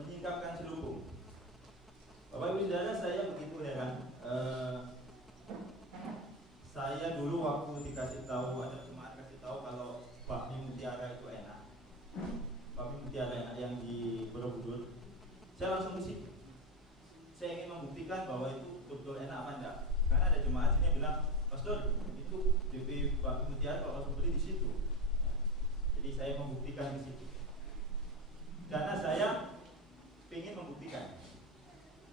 menyingkapkan selubung. Bapak Ibu Saudara, saya begitu heran. Saya dulu waktu dikasih tahu, ada jemaat kasih tahu kalau bakmi mutiara itu enak. Bakmi mutiara enak yang di Borobudur. Saya langsung ke situ. Saya ingin membuktikan bahwa itu betul enak apa enggak. Karena ada jemaat sini yang bilang, Pastor, itu DP bakmi mutiara kalau langsung beli di situ. Jadi saya membuktikan di situ. Karena saya ingin membuktikan.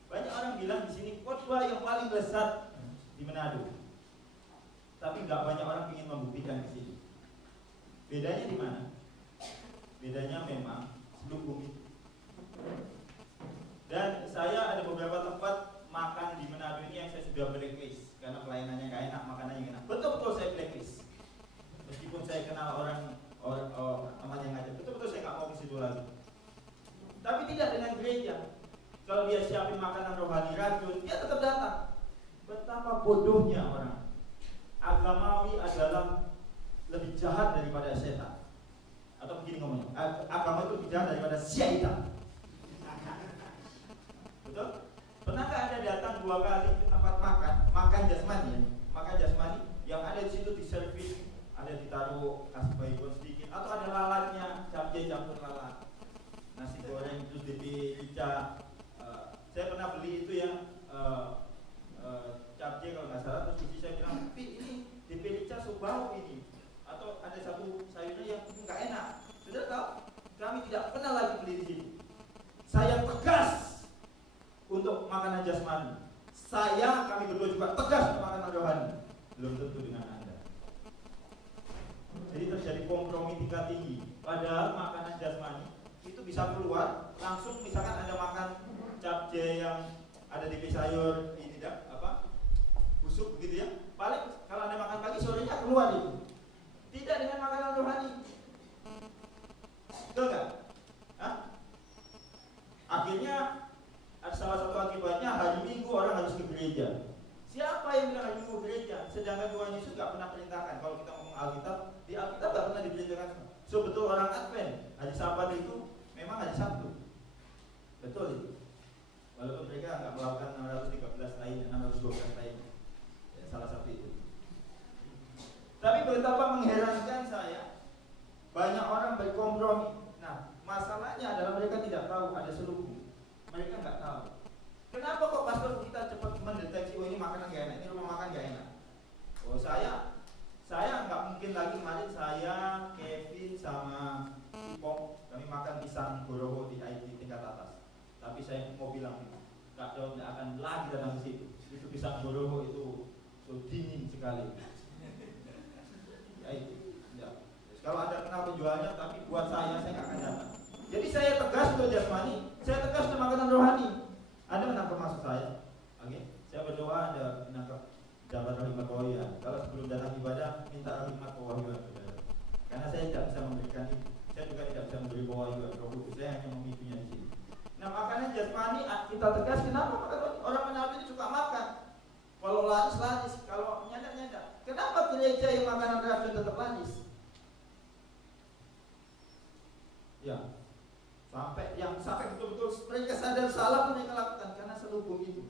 Banyak orang bilang di sini khotbah yang paling lezat di Manado. Tapi nggak banyak orang ingin membuktikan di sini. Bedanya di mana? Bedanya memang selubung itu. Dan saya ada beberapa tempat makan di Manado ini yang saya sudah blacklist karena pelayanannya nggak enak, makanannya enak. Betul-betul saya blacklist. Meskipun saya kenal orang teman yang ngajak, betul-betul saya nggak mau ke situ lagi. Tapi tidak dengan gereja. Kalau dia siapin makanan rohani racun, dia tetap datang. Betapa bodohnya orang. Agamawi adalah lebih jahat daripada setan. Atau begini ngomongnya, agama itu lebih jahat daripada syaitan. Betul? Pernahkah Anda datang 2 kali ke tempat makan jasmani ya? Makan jasmani yang ada di situ diservis, ada ditaruh kasih baygon sedikit, atau ada lalatnya, cabai campur lalat, nasi goreng terus dipicah. Saya pernah beli itu yang cabai kalau nggak salah, terus istri saya bilang, tapi ini dipicah subau ini, atau ada satu sayurnya yang nggak enak. Sudah tahu? Kami tidak pernah lagi beli di sini. Saya tegas untuk makanan jasmani. Kami berdua juga tegas untuk makanan rohani. Belum tentu dengan Anda. Jadi terjadi kompromi tingkat tinggi. Padahal makanan jasmani itu bisa keluar langsung, misalkan Anda makan cabai yang ada di sayur ini tidak busuk begitu ya. Paling kalau Anda makan pagi sorenya keluar itu. Tidak dengan makanan rohani. Betul nggak? Akhirnya salah satu akibatnya hari Minggu orang harus ke gereja. Siapa yang bilang hari Minggu gereja? Sedangkan Tuhan Yesus nggak pernah perintahkan. Kalau kita ngomong Alkitab, di Alkitab nggak pernah diperintahkan. So betul orang Advent, hari Sabat itu memang hari Sabtu. Betul itu. Walaupun mereka nggak melakukan 613 lain, 612 lain, ya, salah satu itu. Tapi betapa mengherankan saya, banyak orang berkompromi. Nah, masalahnya adalah mereka tidak tahu ada selubung. Mereka nggak tahu. Kenapa kok pastor kita cepat mendeteksi, oh ini makanan gak enak, ini rumah makan gak enak. Oh saya nggak mungkin lagi. Kemarin saya, Kevin sama Ipong, kami makan pisang gorowo di IT tingkat atas. Tapi saya mau bilang, Kak Jom tidak akan lagi datang ke situ. Itu pisang gorowo itu so dingin sekali. Ya itu. Ya. Kalau Anda kenal penjualnya, tapi buat saya nggak akan datang. Jadi saya tegas untuk jasmani, saya tegas untuk makanan rohani. Anda menangkap maksud saya? Oke, saya berdoa Anda menangkap dapat rahmat wahyuan. Kalau sebelum datang ibadah, minta rahmat wahyuan, saudara. Karena saya tidak bisa memberikan itu. Saya juga tidak bisa memberi wahyuan. Roh Kudus saya hanya memimpinnya di sini. Nah, makanan jasmani kita tegas. Kenapa? Orang Manado ini suka makan. Kalau laris, kalau nyadar. Kenapa gereja yang makanan racun tetap laris? Ya. Sampai betul-betul mereka sadar salah pun mereka lakukan karena selubung itu.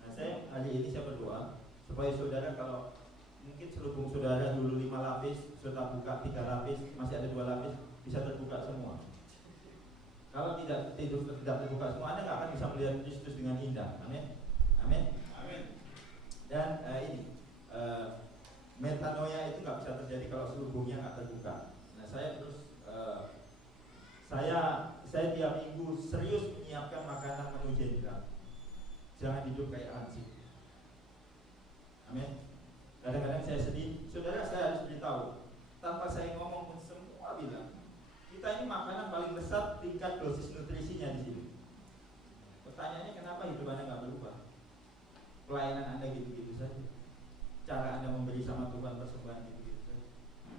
Nah, hari ini saya berdoa supaya saudara, kalau mungkin selubung saudara dulu 5 lapis, sudah buka 3 lapis, masih ada 2 lapis, bisa terbuka semua. Kalau tidak terbuka semua, Anda nggak akan bisa melihat Kristus dengan indah. Amin. Amin. Amin. Dan metanoia itu nggak bisa terjadi kalau selubungnya nggak terbuka. Nah, saya tiap minggu serius menyiapkan makanan menu jenderal. Jangan hidup kayak hansip. Amin. Kadang-kadang saya sedih, saudara, saya harus beritahu, tanpa saya ngomong pun semua bilang, kita ini makanan paling besar, tingkat dosis nutrisinya di sini. Pertanyaannya, kenapa hidup Anda nggak berubah? Pelayanan Anda gitu-gitu saja, cara Anda memberi sama Tuhan persembahan gitu-gitu saja.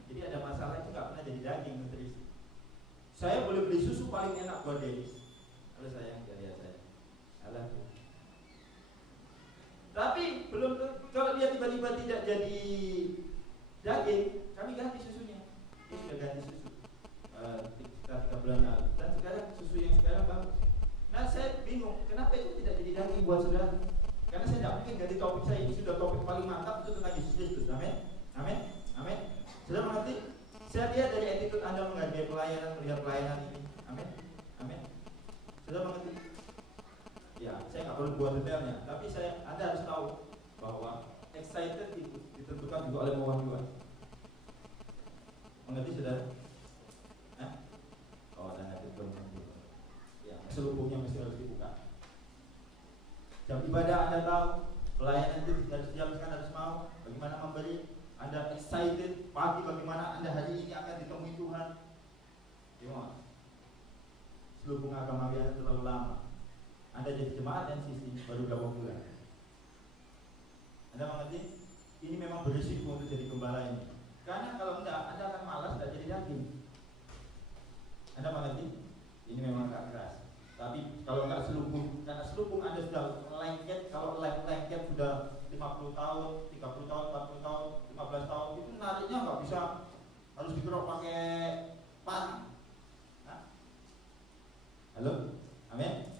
Jadi ada masalah itu nggak pernah jadi daging nutrisi. Saya boleh beli susu paling enak buat Dennis. Kalau sayang jaya saya. Alah. Tapi belum, kalau dia tiba-tiba tidak jadi daging, kami ganti susunya. Dia sudah ganti susu sekitar 3 bulan lalu. Dan sekarang susu yang sekarang bagus. Nah, daging buat saudara. Karena saya tidak mungkin ganti topik saya, ini sudah topik paling mantap itu tentang Yesus Kristus. Amin, amin, amin. Sudah mengerti? Saya lihat dari attitude Anda menghargai pelayanan, melihat pelayanan ini. Amin, amin. Sudah mengerti? Ya, saya nggak perlu buat detailnya, tapi Anda harus tahu bahwa excited itu ditentukan juga oleh pewahyuan. Mengerti saudara? Oh, Anda ngerti belum? Ya, selubungnya mesti harus dibuka. Jam ibadah Anda tahu, pelayanan itu harus diamkan, harus mau. Bagaimana memberi? Anda excited pagi, bagaimana Anda hari ini akan ditemui Tuhan. Gimana? Selubung agama Anda terlalu lama. Anda jadi jemaat dan sisi baru berapa bulan. Anda mengerti? Ini memang berisiko untuk jadi gembala ini. Karena kalau enggak, Anda akan malas dan jadi daging. Anda mengerti? Ini memang agak keras. Tapi kalau enggak selubung, karena selubung Anda sudah lengket, kalau lengket sudah 50 tahun, 30 tahun, 40 tahun, 15 tahun, itu nariknya enggak bisa, harus dikerok pakai panah. Halo? Amin?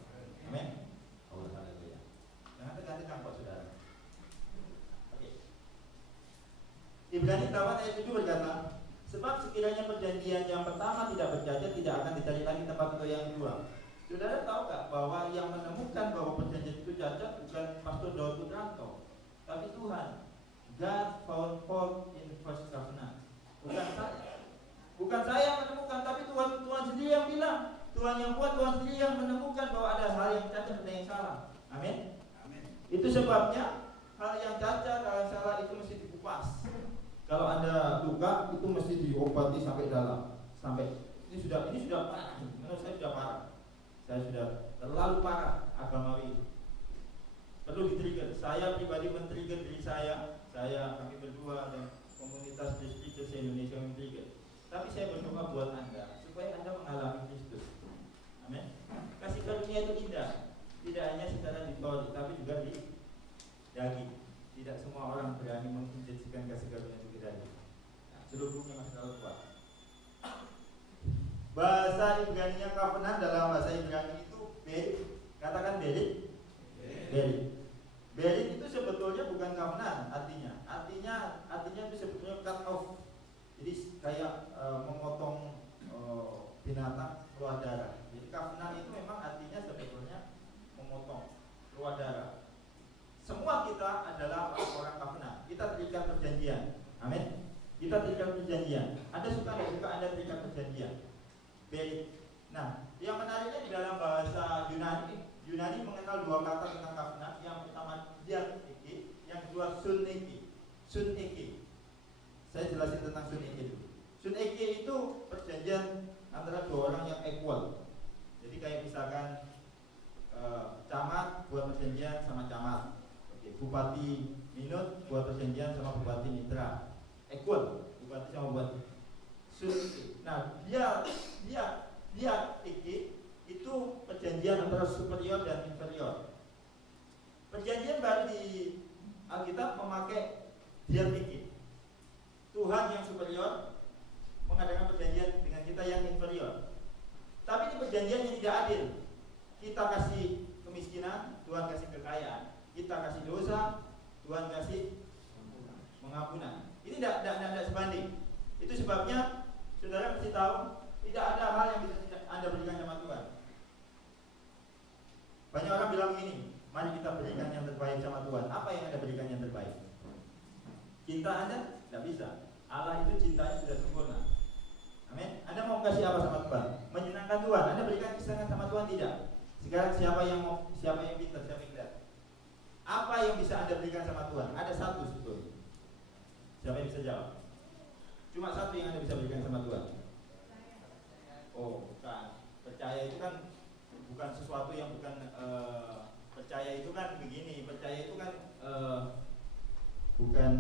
Amin? Oh, haleluya. Jangan tekan-tekan kok saudara. Oke. Ibrani 8 ayat 7 berkata, sebab sekiranya perjanjian yang pertama tidak bercacat, tidak akan dicari lagi tempat untuk yang kedua. Saudara tahu gak bahwa yang menemukan bahwa perjanjian itu cacat bukan Pastor Daud Putranto, tapi Tuhan. God found fault in first covenant. Bukan saya. Bukan saya yang menemukan, tapi Tuhan sendiri yang bilang. Tuhan yang buat, Tuhan sendiri yang menemukan bahwa ada hal yang cacat dan yang salah. Amin. Amin. Itu sebabnya hal yang cacat, hal yang salah itu mesti dikupas. Kalau Anda luka itu mesti diobati sampai dalam. Sampai ini sudah parah. Menurut saya sudah parah. Saya sudah terlalu parah agamawi itu. Perlu di-trigger. Saya pribadi men-trigger diri saya, kami berdua dan komunitas Kristus Indonesia men-trigger. Tapi saya berdoa buat Anda supaya Anda mengalami Kristus. Amin. Kasih karunia itu indah. Tidak hanya secara ditolak, tapi juga di daging. Tidak semua orang berani menginjeksikan kasih karunia itu ke daging. Nah, selubungnya masih terlalu kuat. Bahasa Ibrani-nya covenant dalam bahasa Ibrani itu berit. Katakan berit. Berit itu sebetulnya bukan covenant artinya itu sebetulnya cut off. Jadi kayak memotong binatang keluar darah. Jadi covenant itu memang artinya sebetulnya memotong keluar darah. Semua kita adalah orang covenant. Kita terikat perjanjian. Amin. Kita terikat perjanjian. Anda suka atau suka Anda terikat perjanjian. Berit. Nah, yang menariknya di dalam bahasa Yunani mengenal dua kata tentang covenant. Yang pertama diatheke, yang kedua suneke. Saya jelasin tentang suneke dulu. Suneke itu perjanjian antara dua orang yang equal. Jadi kayak misalkan camat buat perjanjian sama camat. Oke, bupati minut buat perjanjian sama bupati mitra. Equal, bupati sama bupati. Suneke. Nah, dia itu perjanjian antara superior dan inferior. Perjanjian baru di Alkitab memakai diatheke. Tuhan yang superior mengadakan perjanjian dengan kita yang inferior. Tapi ini perjanjian yang tidak adil. Kita kasih kemiskinan, Tuhan kasih kekayaan. Kita kasih dosa, Tuhan kasih pengampunan. Ini tidak sebanding. Itu sebabnya saudara mesti tahu tidak ada hal yang bisa Anda berikan sama Tuhan. Banyak orang bilang begini, mari kita berikan yang terbaik sama Tuhan. Apa yang Anda berikan yang terbaik? Cinta Anda? Tidak bisa. Allah itu cintanya sudah sempurna. Amin. Anda mau kasih apa sama Tuhan? Menyenangkan Tuhan. Anda berikan kesenangan sama Tuhan? Tidak. Sekarang siapa yang pintar, siapa yang tidak? Apa yang bisa Anda berikan sama Tuhan? Ada satu sebetulnya. Siapa yang bisa jawab? Cuma satu yang Anda bisa berikan sama Tuhan. Oh, bukan. Percaya itu kan bukan sesuatu yang bukan percaya itu kan begini. Percaya itu kan bukan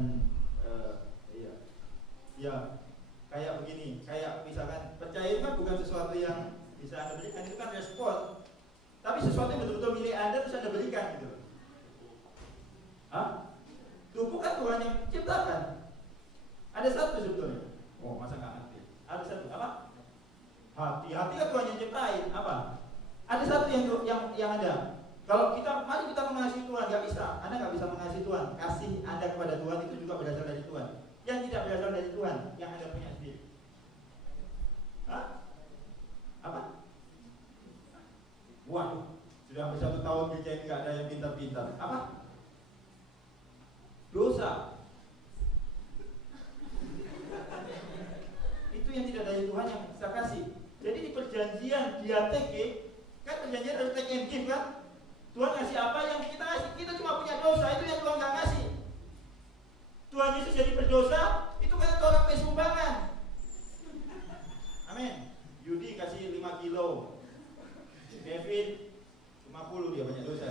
ya kayak begini. Kayak misalkan percaya itu kan bukan sesuatu yang bisa Anda berikan, itu kan respon. Tapi sesuatu yang betul-betul milik Anda terus Anda berikan gitu. Hah? Tubuh kan Tuhan yang ciptakan. Ada satu sebetulnya. Oh, masa nggak ngerti? Ada satu apa? Hati kan Tuhan yang ciptain. Apa? Ada satu yang ada. Kalau mari kita Tuhan. Kasih Anda kepada Tuhan itu juga berasal dari Tuhan. Yang tidak berasal dari Tuhan, yang Anda punya sendiri. Hah? Apa? Waduh, sudah hampir 1 tahun gereja ini nggak ada yang pintar-pintar. Apa? Dosa. Itu yang tidak dari Tuhan yang kita kasih. Jadi di perjanjian diateke, kan perjanjian harus take and give kan? Tuhan ngasih apa yang kita kasih? Kita cuma punya dosa, itu yang Tuhan nggak kasih. Tuhan Yesus jadi berdosa, itu kan tolak sumbangan. Amin. Yudi kasih 5 kilo, Kevin 50, dia banyak dosa.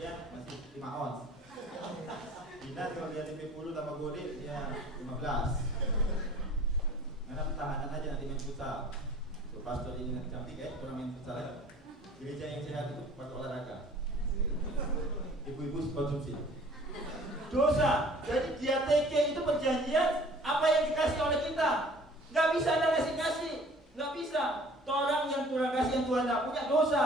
Ya masih 5 ons. Dina kalau dia 70 tambah gode dia 15. Karena pertahanan aja nanti main futsal. So, pastor ini nanti cantik ya, kurang main futsal ya. Gereja yang sehat itu pakai olahraga. Ibu-ibu konsumsi. Dosa. Jadi diateke itu perjanjian apa yang dikasih oleh kita. Nggak bisa Anda kasih, nggak bisa. Orang yang kurang kasih yang Tuhan tidak punya dosa.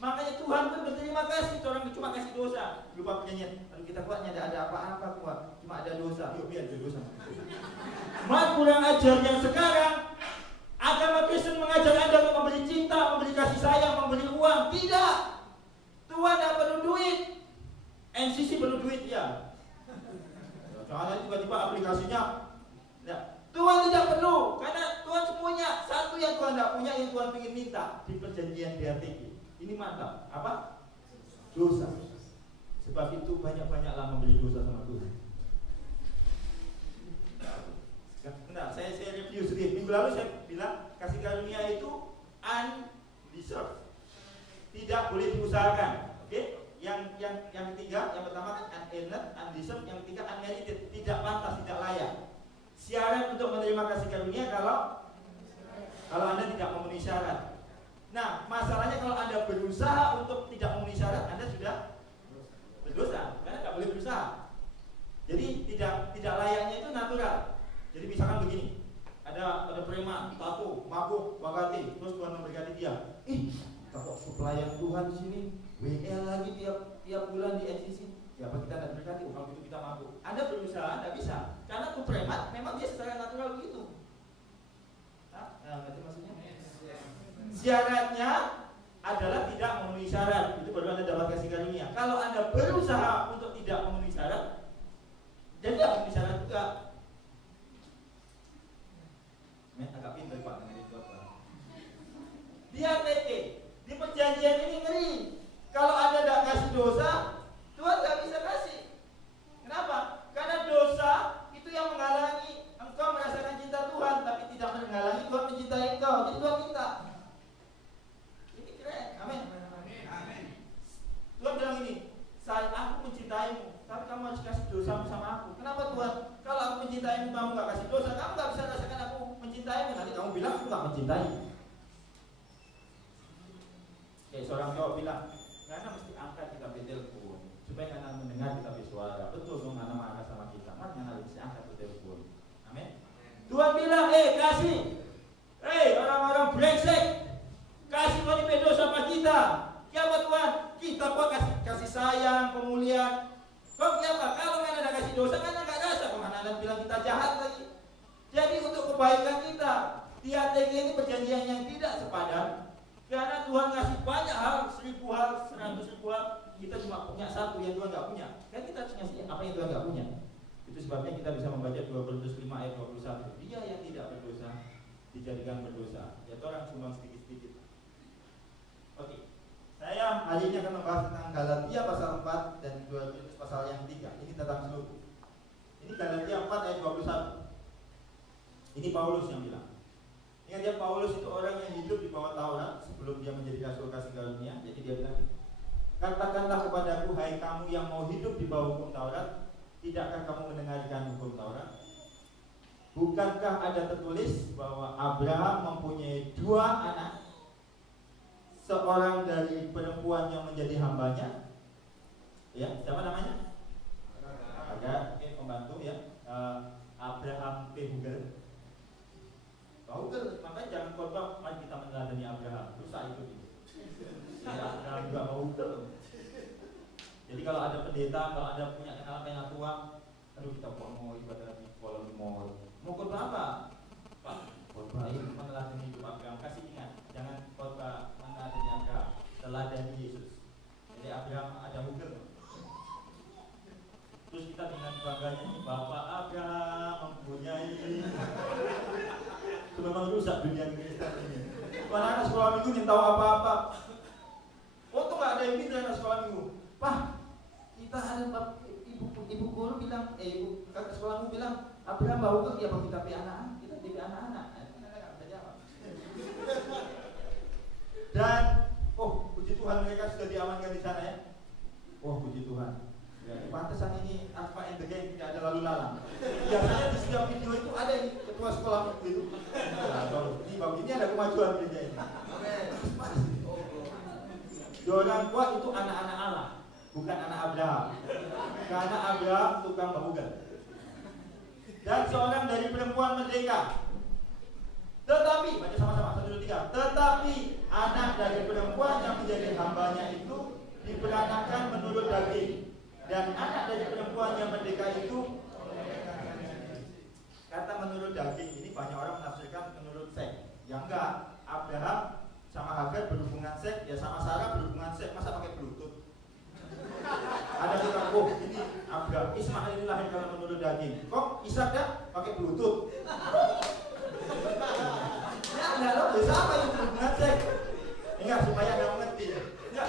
Makanya Tuhan pun berterima kasih. Orang cuma kasih dosa. Lupa perjanjian. Lalu kita kuatnya ada apa-apa kuat. Cuma ada dosa. Yuk biar ada dosa. Mat kurang ajar yang sekarang. Agama Kristen mengajar Anda untuk memberi cinta, memberi kasih sayang, memberi uang. Tidak. Tuhan tidak perlu duit. NCC perlu duit ya. Soalnya tiba-tiba aplikasinya. Nah, Tuhan tidak perlu. Karena Tuhan semuanya. Satu yang Tuhan tidak punya, yang Tuhan ingin minta. Di perjanjian DATG. Ini mantap. Apa? Dosa. Sebab itu banyak-banyaklah memberi dosa sama Tuhan. Nah, saya review sedikit. Minggu lalu saya bilang kasih karunia itu undeserved, tidak boleh diusahakan. Oke? Yang ketiga, yang pertama kan unearned, undeserved. Yang ketiga unmerited, tidak pantas, tidak layak. Syarat untuk menerima kasih karunia kalau Anda tidak memenuhi syarat. Nah, masalahnya kalau Anda berusaha untuk tidak memenuhi syarat, Anda sudah berdosa, karena tidak boleh berusaha. Jadi tidak layaknya itu natural. Jadi misalkan begini, ada preman, tato, mabuk, wakati, terus Tuhan memberkati dia. Kalau pelayan Tuhan di sini, WL lagi tiap bulan di NCC. Siapa kita tidak berkati? Kalau gitu kita mabuk. Anda berusaha, tidak bisa. Karena tuh preman, memang dia secara natural begitu. Ngerti maksudnya? Syaratnya adalah tidak memenuhi syarat. Itu baru Anda dapat kasih karunia. Kalau Anda berusaha untuk tidak memenuhi syarat, dan tidak memenuhi syarat juga. Agak pintar Pak dengan itu apa? DATG di perjanjian ini ngeri. Kalau Anda tidak kasih dosa, Tuhan tidak bisa kasih. Kenapa? Karena dosa itu yang menghalangi engkau merasakan cinta Tuhan, tapi tidak menghalangi Tuhan mencintai engkau. Jadi Tuhan minta. Ini keren. Amin. Tuhan bilang ini, aku mencintaimu, tapi kamu harus kasih dosamu sama aku. Kenapa Tuhan? Kalau aku mencintaimu, kamu nggak kasih dosa, kamu nggak bisa rasakan aku mencintaimu. Nanti kamu bilang aku nggak mencintai. Kayak seorang cowok bilang, karena mesti angkat kita telepon supaya anak mendengar kita bersuara. Betul dong, anak marah sama kita. Makanya mesti angkat telepon. Amin. Tuhan bilang, kasih. Orang-orang brengsek, kasih konipendo sama kita. Siapa Tuhan? Kita kok kasih sayang, pemulihan. Kok siapa? Kalau nggak ada kasih dosa, kan nggak rasa. Kemana Anda bilang kita jahat lagi? Jadi untuk kebaikan kita, DATG ini perjanjian yang tidak sepadan. Karena Tuhan ngasih banyak hal, 1000 hal, 100.000 hal, kita cuma punya satu yang Tuhan nggak punya. Kan kita harus ngasih apa yang Tuhan nggak punya. Itu sebabnya kita bisa membaca 2 Korintus 5 ayat 21. Dia yang tidak berdosa dijadikan berdosa. Ya orang cuma sedikit-sedikit. Oke. Saya hari ini akan membahas tentang Galatia pasal 4 dan 2 Korintus pasal yang 3. Ini tentang seluruh. Ini Galatia 4 ayat 21. Ini Paulus yang bilang. Ingat ya, Paulus itu orang yang hidup di bawah Taurat sebelum dia menjadi rasul kasih karunia. Jadi dia bilang, katakanlah kepadaku, hai kamu yang mau hidup di bawah hukum Taurat, tidakkah kamu mendengarkan hukum Taurat? Bukankah ada tertulis bahwa Abraham mempunyai 2 anak, seorang dari perempuan yang menjadi hambanya? Ya, siapa namanya? Agar, pembantu ya, Abraham P. Hugel. Hugel, makanya jangan khotbah, mari kita meneladani Abraham. Rusak itu. Ya, Abraham juga mau Hugel. Jadi kalau ada pendeta, kalau ada punya kenalan tua, aduh kita mau ibadah di kolom mau khotbah apa? Pak, khotbah ini meneladani hidup Abraham. Kasih ingat, jangan khotbah meneladani Abraham, teladani Yesus. Jadi Abraham ada Google. Terus kita dengan bangganya ini, Bapak Abraham mempunyai. Itu memang rusak dunia Kristen ini. Anak sekolah minggu ingin tahu apa-apa. Oh tuh nggak ada yang pindah anak sekolah minggu. Pak, kita ada ibu guru bilang, ibu kakak sekolah minggu bilang, Abraham bawa ke dia bagi tapi anak, kita jadi anak-anak. Nggak bisa jawab. Dan, oh puji Tuhan mereka sudah diamankan di sana ya. Oh puji Tuhan. Ya, pantesan ini Alpha and the Gang tidak ada lalu lalang. Biasanya di setiap video itu ada ini ketua sekolah minggu itu. Ini begini ada kemajuan gereja ini. Orang tua itu anak-anak Allah, bukan anak Abraham. Karena Abraham tukang bahugan. Dan seorang dari perempuan merdeka. Tetapi, baca sama-sama 1, 2, 3. Tetapi anak dari perempuan yang menjadi hambanya itu diperanakan menurut daging. Dan anak dari perempuan yang merdeka itu, kata menurut daging ini banyak orang menafsirkan menurut seks. Ya enggak, Abraham sama Hagar berhubungan seks, ya sama Sarah berhubungan seks, masa pakai Bluetooth? Ada kita, oh ini Abraham, Ismail ini lahir kalau menurut daging. Kok Ishak dah pakai Bluetooth? Ya enggak loh, bisa apa yang berhubungan seks? Enggak, supaya Anda mengerti. Enggak,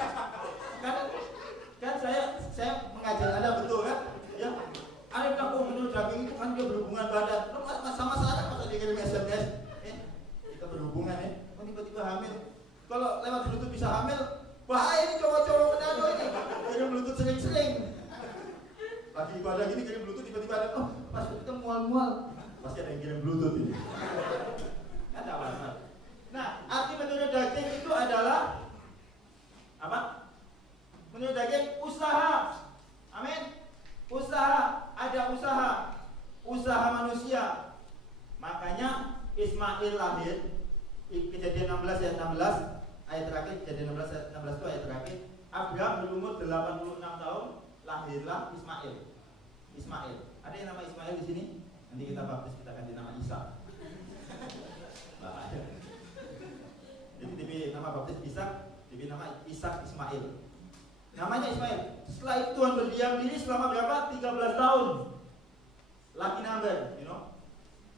kan saya mengajar Anda betul kan? Ya, ada yang oh menurut daging itu kan dia berhubungan badan. Lo sama Sarah masa dikirim SMS? Kita berhubungan ya, kok tiba-tiba hamil? Kalau lewat Bluetooth bisa hamil, bahaya ini cowok-cowok Manado ini. Kirim Bluetooth sering-sering. Lagi ibadah gini kirim Bluetooth tiba-tiba ada, oh pas kita mual-mual. Pasti ada yang kirim Bluetooth ini. Ada apa? Nah, arti menurut daging itu adalah apa? Menurut daging usaha. Amin. Usaha, ada usaha. Usaha manusia. Makanya Ismail lahir, Kejadian 16 ayat 16 ayat terakhir, Kejadian 16 ayat 16 itu ayat terakhir. Abraham berumur 86 tahun, lahirlah Ismail. Ada yang nama Ismail di sini? Nanti kita baptis, kita ganti nama Isa. Bahaya. Jadi tipe nama baptis Isa, tipe nama Ishak Ismail. Namanya Ismail. Setelah itu Tuhan berdiam diri selama berapa? 13 tahun. Lucky number, you know.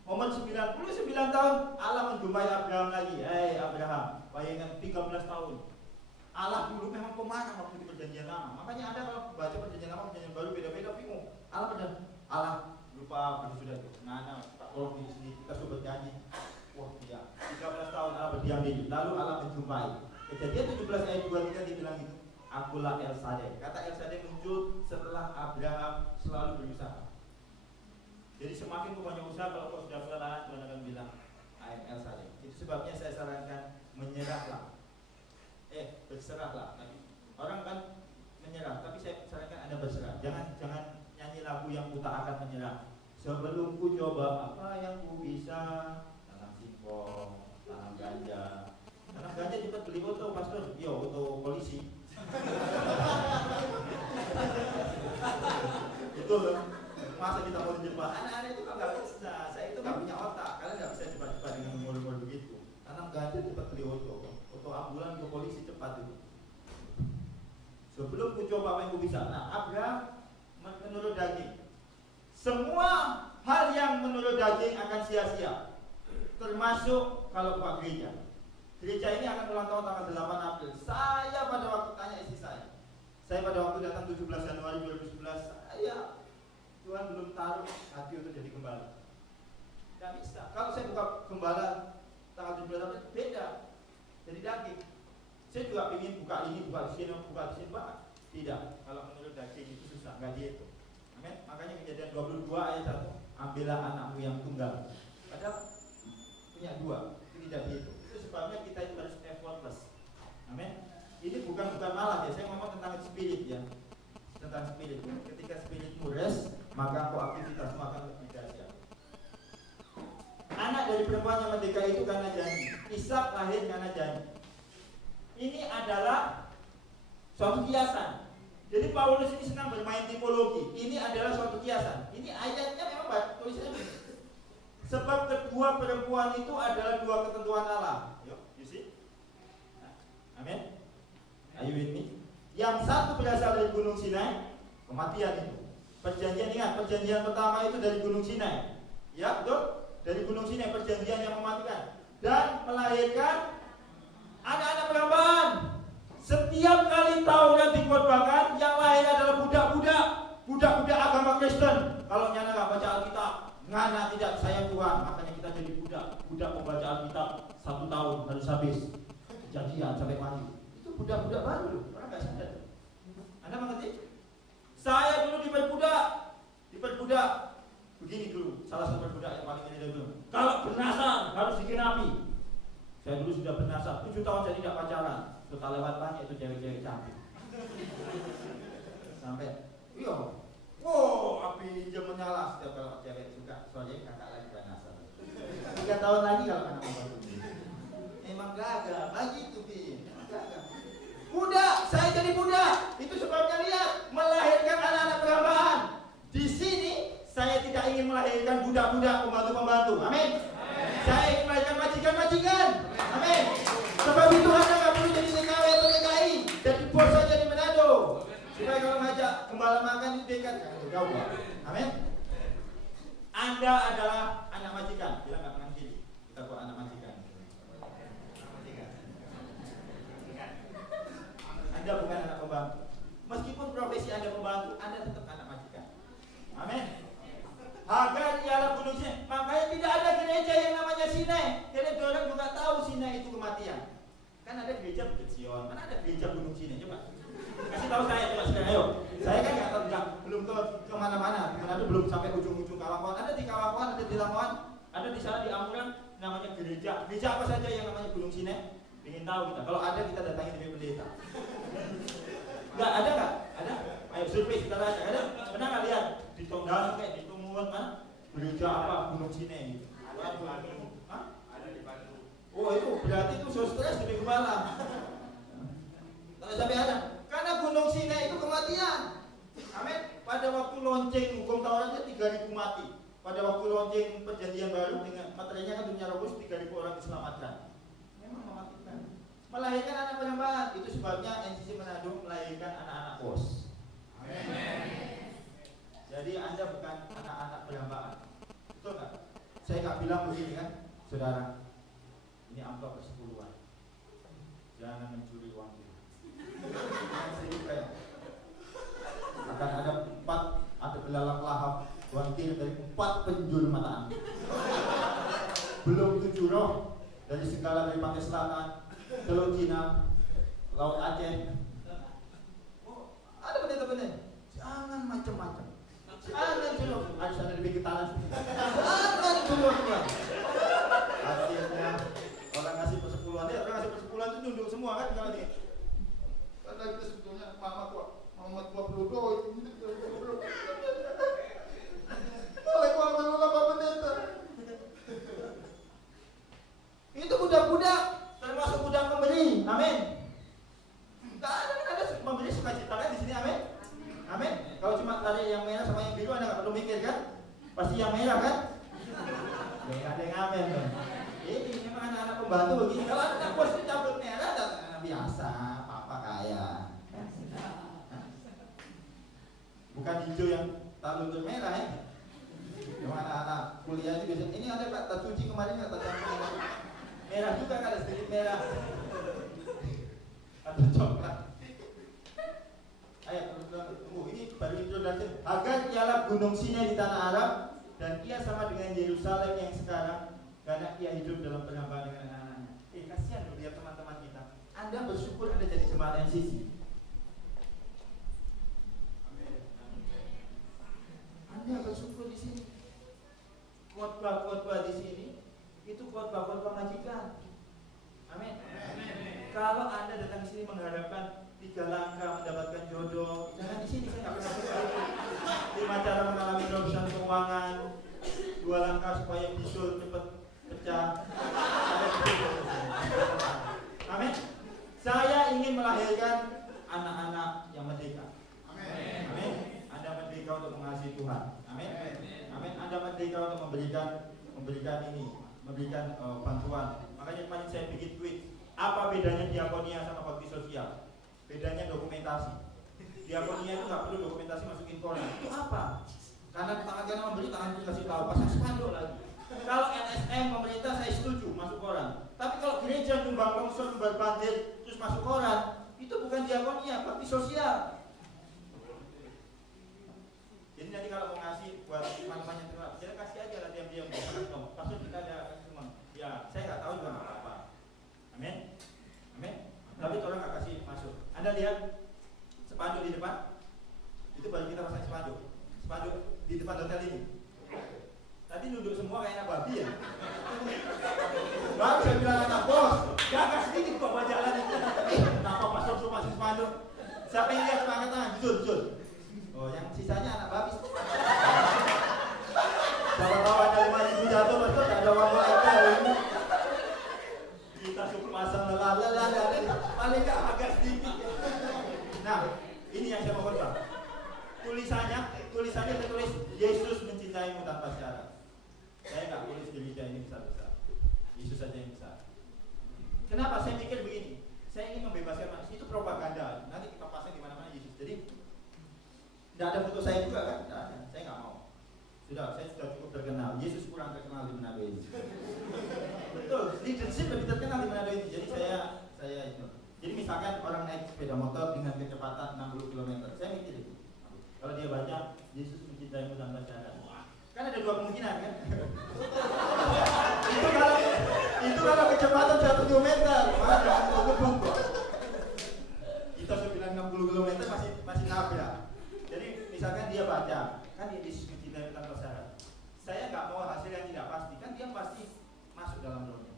Umur 99 tahun Allah menjumpai Abraham lagi. Hei Abraham, bayangkan 13 tahun. Allah dulu memang pemarah waktu di perjanjian lama. Makanya Anda kalau baca perjanjian lama, perjanjian baru beda-beda bingung. Allah lupa sudah itu. Nah, tak tolong di sini kita coba nyanyi. Wah, iya. 13 tahun Allah berdiam diri. Lalu Allah menjumpai. Kejadian 17 ayat 23 dia bilang gitu. Akulah El Shaddai. Kata El Shaddai muncul setelah Abraham selalu berusaha. Jadi semakin banyak usaha, kalau kau sudah kelelahan, Tuhan akan bilang, I am El Shaddai. Itu sebabnya saya sarankan menyerahlah. Berserahlah. Orang kan menyerah, tapi saya sarankan Anda berserah. Jangan nyanyi lagu yang ku tak akan menyerah. Sebelum ku coba apa yang ku bisa, tanam singkong, tanam ganja. Tanam ganja cepat beli foto, pastor. Yo, foto polisi. Betul. Masa kita mau dijebak? Anak-anak itu kan nggak bisa. Saya itu nggak punya otak. Kalian nggak bisa cepat-cepat dengan umur-umur begitu. Tanam ganja cepat beli foto ambulan ke polisi cepat itu. Sebelum ku coba apa yang ku bisa. Nah, Abraham menurut daging. Semua hal yang menurut daging akan sia-sia. Termasuk kalau buat gereja. Gereja ini akan ulang tahun tanggal 8 April. Saya pada waktu tanya istri saya pada waktu datang 17 Januari 2011, Tuhan belum taruh hati untuk jadi gembala. Tidak bisa. Kalau saya buka gembala tanggal 17 April beda. Jadi daging. Saya juga ingin buka ini, buka di sini, banget. Tidak. Kalau menurut daging itu susah, nggak gitu. Amin. Makanya Kejadian 22 ayat 1, ambillah anakmu yang tunggal. Padahal punya dua, itu tidak gitu. Itu sebabnya kita itu harus effortless. Amin. Ini bukan malah ya. Saya ngomong tentang spirit ya. Tentang spirit. Ketika spiritmu rest, maka aktivitasmu akan lebih dahsyat. Anak dari perempuan yang merdeka itu karena janji. Ishak lahir karena janji. Ini adalah suatu kiasan. Jadi Paulus ini senang bermain tipologi. Ini adalah suatu kiasan. Ini ayatnya memang tulisannya begini. Sebab kedua perempuan itu adalah dua ketentuan Allah. Yuk, you see? Amin. Are you with me? Yang satu berasal dari Gunung Sinai, kematian itu. Perjanjian, ingat, perjanjian pertama itu dari Gunung Sinai. Ya, betul? Dari Gunung Sinai, perjanjian yang mematikan. Dan melahirkan anak-anak perempuan. Setiap kali Taurat dikhotbahkan, yang lahir adalah budak-budak agama Kristen. Kalau nyana nggak baca Alkitab, ngana tidak sayang Tuhan, makanya kita jadi budak membaca Alkitab 1 tahun harus habis, kejadian sampai mati. Itu budak-budak baru loh, orang nggak sadar. Anda mengerti? Saya dulu diperbudak. Begini dulu, salah satu perbudak yang paling ini dulu. Kalau bernasar harus dikenapi. Saya dulu sudah bernasar, 7 tahun saya tidak pacaran. Sudah lewat banyak itu cewek-cewek cantik. Sampai, api jam menyala setiap kalau cewek suka. Soalnya kakak lagi bernasar. 3 tahun lagi kalau anak membantu. Emang gagal, lagi itu Emang gagal. Budak, saya jadi budak. Itu sebabnya lihat, melahirkan anak-anak perambaan. Di sini saya tidak ingin melahirkan budak-budak pembantu-pembantu. Amin. Saya ingin melahirkan majikan-majikan. Amin. Sebab itu Anda nggak perlu jadi TKW atau TKI. Jadi bos saja di Manado. Supaya kalau ngajak gembala makan di dekat, jauh. Amin. Anda adalah anak majikan. Bilang nggak pernah gini. Kita buat anak majikan. Anda bukan anak pembantu. Meskipun profesi Anda pembantu, Anda tetap anak majikan. Amin. Hagar ialah gunung Sinai. Makanya tidak ada gereja yang namanya Sinai. Jadi orang juga tahu Sinai itu kematian. Kan ada gereja Bukit Sion, mana ada gereja gunung Sinai? Coba kasih tahu saya, coba sekarang ayo. Saya kan nggak tahu, belum ke kemana-mana. Manado belum sampai ujung-ujung Kawakuan. Ada di Kawakuan, ada di Lamongan, ada di sana di Amuran. Namanya gereja. Gereja apa saja yang namanya gunung Sinai? Ingin tahu kita. Kalau ada kita datangi di pendeta. Enggak ada nggak? Ada? Ayo survei kita tanya. Ada? Pernah nggak lihat di Tonggang kayak di Tungguan mana? Gereja apa gunung Sinai? Ada di Bandung. Hah? Ada di Bandung. Oh itu berarti itu stres demi gembala. Kalau sampai ada, karena gunung Sinai itu kematian. Amin. Pada waktu lonceng hukum Tauratnya 3.000 mati. Pada waktu lonceng perjanjian baru dengan materinya kan dunia roh kudus 3.000 orang diselamatkan. Memang mematikan. Melahirkan anak perempuan, itu sebabnya NCC Manado melahirkan anak-anak bos. Amin. Jadi Anda bukan anak-anak perempuan. Betul nggak? Saya nggak bilang begini kan, saudara. Ini amplop ke-10-an. Jangan mencuri uang kita. Akan ada 4, ada belalang lahap uang kirim dari 4 penjuru mata Anda. Belum 7 roh dari segala dari pantai selatan, Teluk Cina, Laut Aceh. Oh, ada pendeta-pendeta. Jangan macam-macam. Jangan curug. Harus ada di pinggir tanah. Jangan curug. Akhirnya orang ngasih persepuluhan, orang ngasih persepuluhan itu nunduk semua kan kalau ini. Karena kita sebetulnya mama kok Muhammad 20 itu oleh Muhammad apa pendeta. Itu budak-budak, termasuk budak pembeli. Amin. Tidak ada pembeli suka ciptakan di sini. Amin. Amin. Kalau cuma tarik yang merah sama yang biru, Anda nggak perlu mikir kan? Pasti yang merah kan? Ya ada yang amin kan? Ini memang anak-anak pembantu begini. Kalau anak bos itu campur merah, biasa, papa kaya. Bukan hijau yang taluntur merah ya. Yang anak-anak kuliah itu biasanya, ini ada Pak, tak cuci kemarin nggak tak campur merah juga kan, ada sedikit merah. Atau coklat. Ayo, tunggu, ini baru introduction. Hagar ialah gunung Sinai di tanah Arab, dan ia sama dengan Yerusalem yang sekarang, karena ia hidup dalam penambahan dengan anak-anaknya. Kasihan loh lihat teman-teman kita. Anda bersyukur Anda jadi jemaat NCC. Anda bersyukur di sini. Khotbah-khotbah di sini itu khotbah-khotbah majikan. Amin. Kalau Anda datang di sini mengharapkan 3 langkah mendapatkan jodoh, jangan di sini. Saya nggak pernah berkali. 5 cara mengalami kerugian keuangan, 2 langkah supaya bisul cepat pecah. Amin. Saya ingin melahirkan memberikan bantuan. Makanya kemarin saya bikin tweet. Apa bedanya diakonia sama bakti sosial? Bedanya dokumentasi. Diakonia itu nggak perlu dokumentasi masukin koran. Itu apa? Karena tangan kanan memberi, tangan kiri kasih tahu, pasang spanduk lagi. Kalau LSM pemerintah saya setuju masuk koran. Tapi kalau gereja nyumbang longsor, nyumbang banjir, terus masuk koran, itu bukan diakonia, bakti sosial. Jadi nanti kalau mau ngasih buat teman-teman yang terlalu, jadi kasih aja lah diam-diam. Pasti kita ada semua. Ya, saya nggak tahu juga nggak apa-apa. Amin. Amin. Tapi tolong nggak kasih masuk. Anda lihat spanduk di depan, itu baru kita pasang spanduk. Spanduk di depan hotel ini. Tadi nunduk semua kayak anak babi ya. Baru saya bilang anak bos, gagah sedikit kok jalan itu. Kenapa pasang semua masih spanduk? Siapa yang lihat semangat tangan? Jujur. Oh, yang sisanya anak babi. Siapa tahu ada 5.000 jatuh, betul ada uang lagi ini. Kita suka pasang lalala, paling nggak agak sedikit. Nah, ini yang saya mau beritahu. Tulisannya saya tulis Yesus mencintaimu tanpa syarat. Saya nggak tulis gereja ini besar-besar. Yesus saja yang besar. Kenapa saya pikir begini? Saya ingin membebaskan manusia, itu propaganda. Nanti kita pasang di mana-mana Yesus. Jadi tidak ada foto saya juga kan? Tidak ada. Saya nggak mau. Saya sudah cukup terkenal. Yesus kurang terkenal di Manado ini. Betul. Leadership lebih terkenal di Manado ini. Jadi saya itu. Jadi misalkan orang naik sepeda motor dengan kecepatan 60 km, saya mikir itu. Kalau dia baca Yesus mencintaimu tanpa syarat, kan ada dua kemungkinan kan? itu kalau kecepatan 1 km, mana kebun kok. Kita sebilang 60 km masih nabrak. Jadi misalkan dia baca, kan dia Yesus mencintaimu tanpa syarat. Saya nggak mau hasil yang tidak pasti, kan dia pasti masuk dalam rohnya.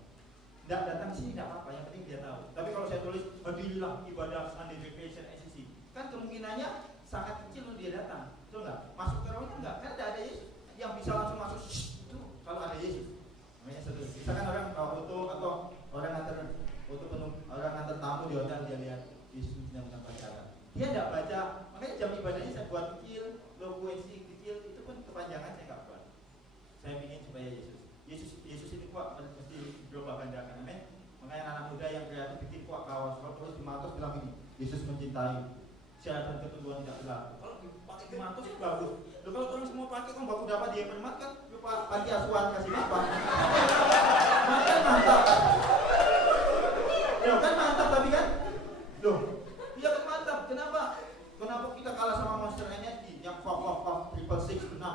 Tidak datang sini tidak apa-apa, yang penting dia tahu. Tapi kalau saya tulis hadirilah ibadah Sunday Vacation SCC, kan kemungkinannya sangat kecil untuk dia datang, betul nggak? Masuk ke rohnya nggak? Kan tidak ada Yesus yang bisa langsung masuk itu kalau ada Yesus. Namanya setuju. Misalkan orang bawa foto atau orang antar tamu di hotel, dia lihat Yesus mencintaimu tanpa syarat. Dia tidak baca, makanya jam ibadahnya saya buat kecil, logo SCC kecil, itu pun kepanjangan saya nggak buat. Saya ingin supaya Yesus itu kuat mesti propagandakan, amin. Makanya anak muda yang kreatif bikin kuat kaos, terus di matos bilang ini, Yesus mencintai. Syarat dan ketentuan tidak berlaku. Kalau dipakai di mantus itu bagus. Loh, kalau orang semua pakai kan baku dapat di Hypermart kan lupa panti asuhan kasih apa? Makan mantap. Ya kan mantap tapi kan? Loh, iya kan mantap. Kenapa kita kalah sama Monster Energy yang 666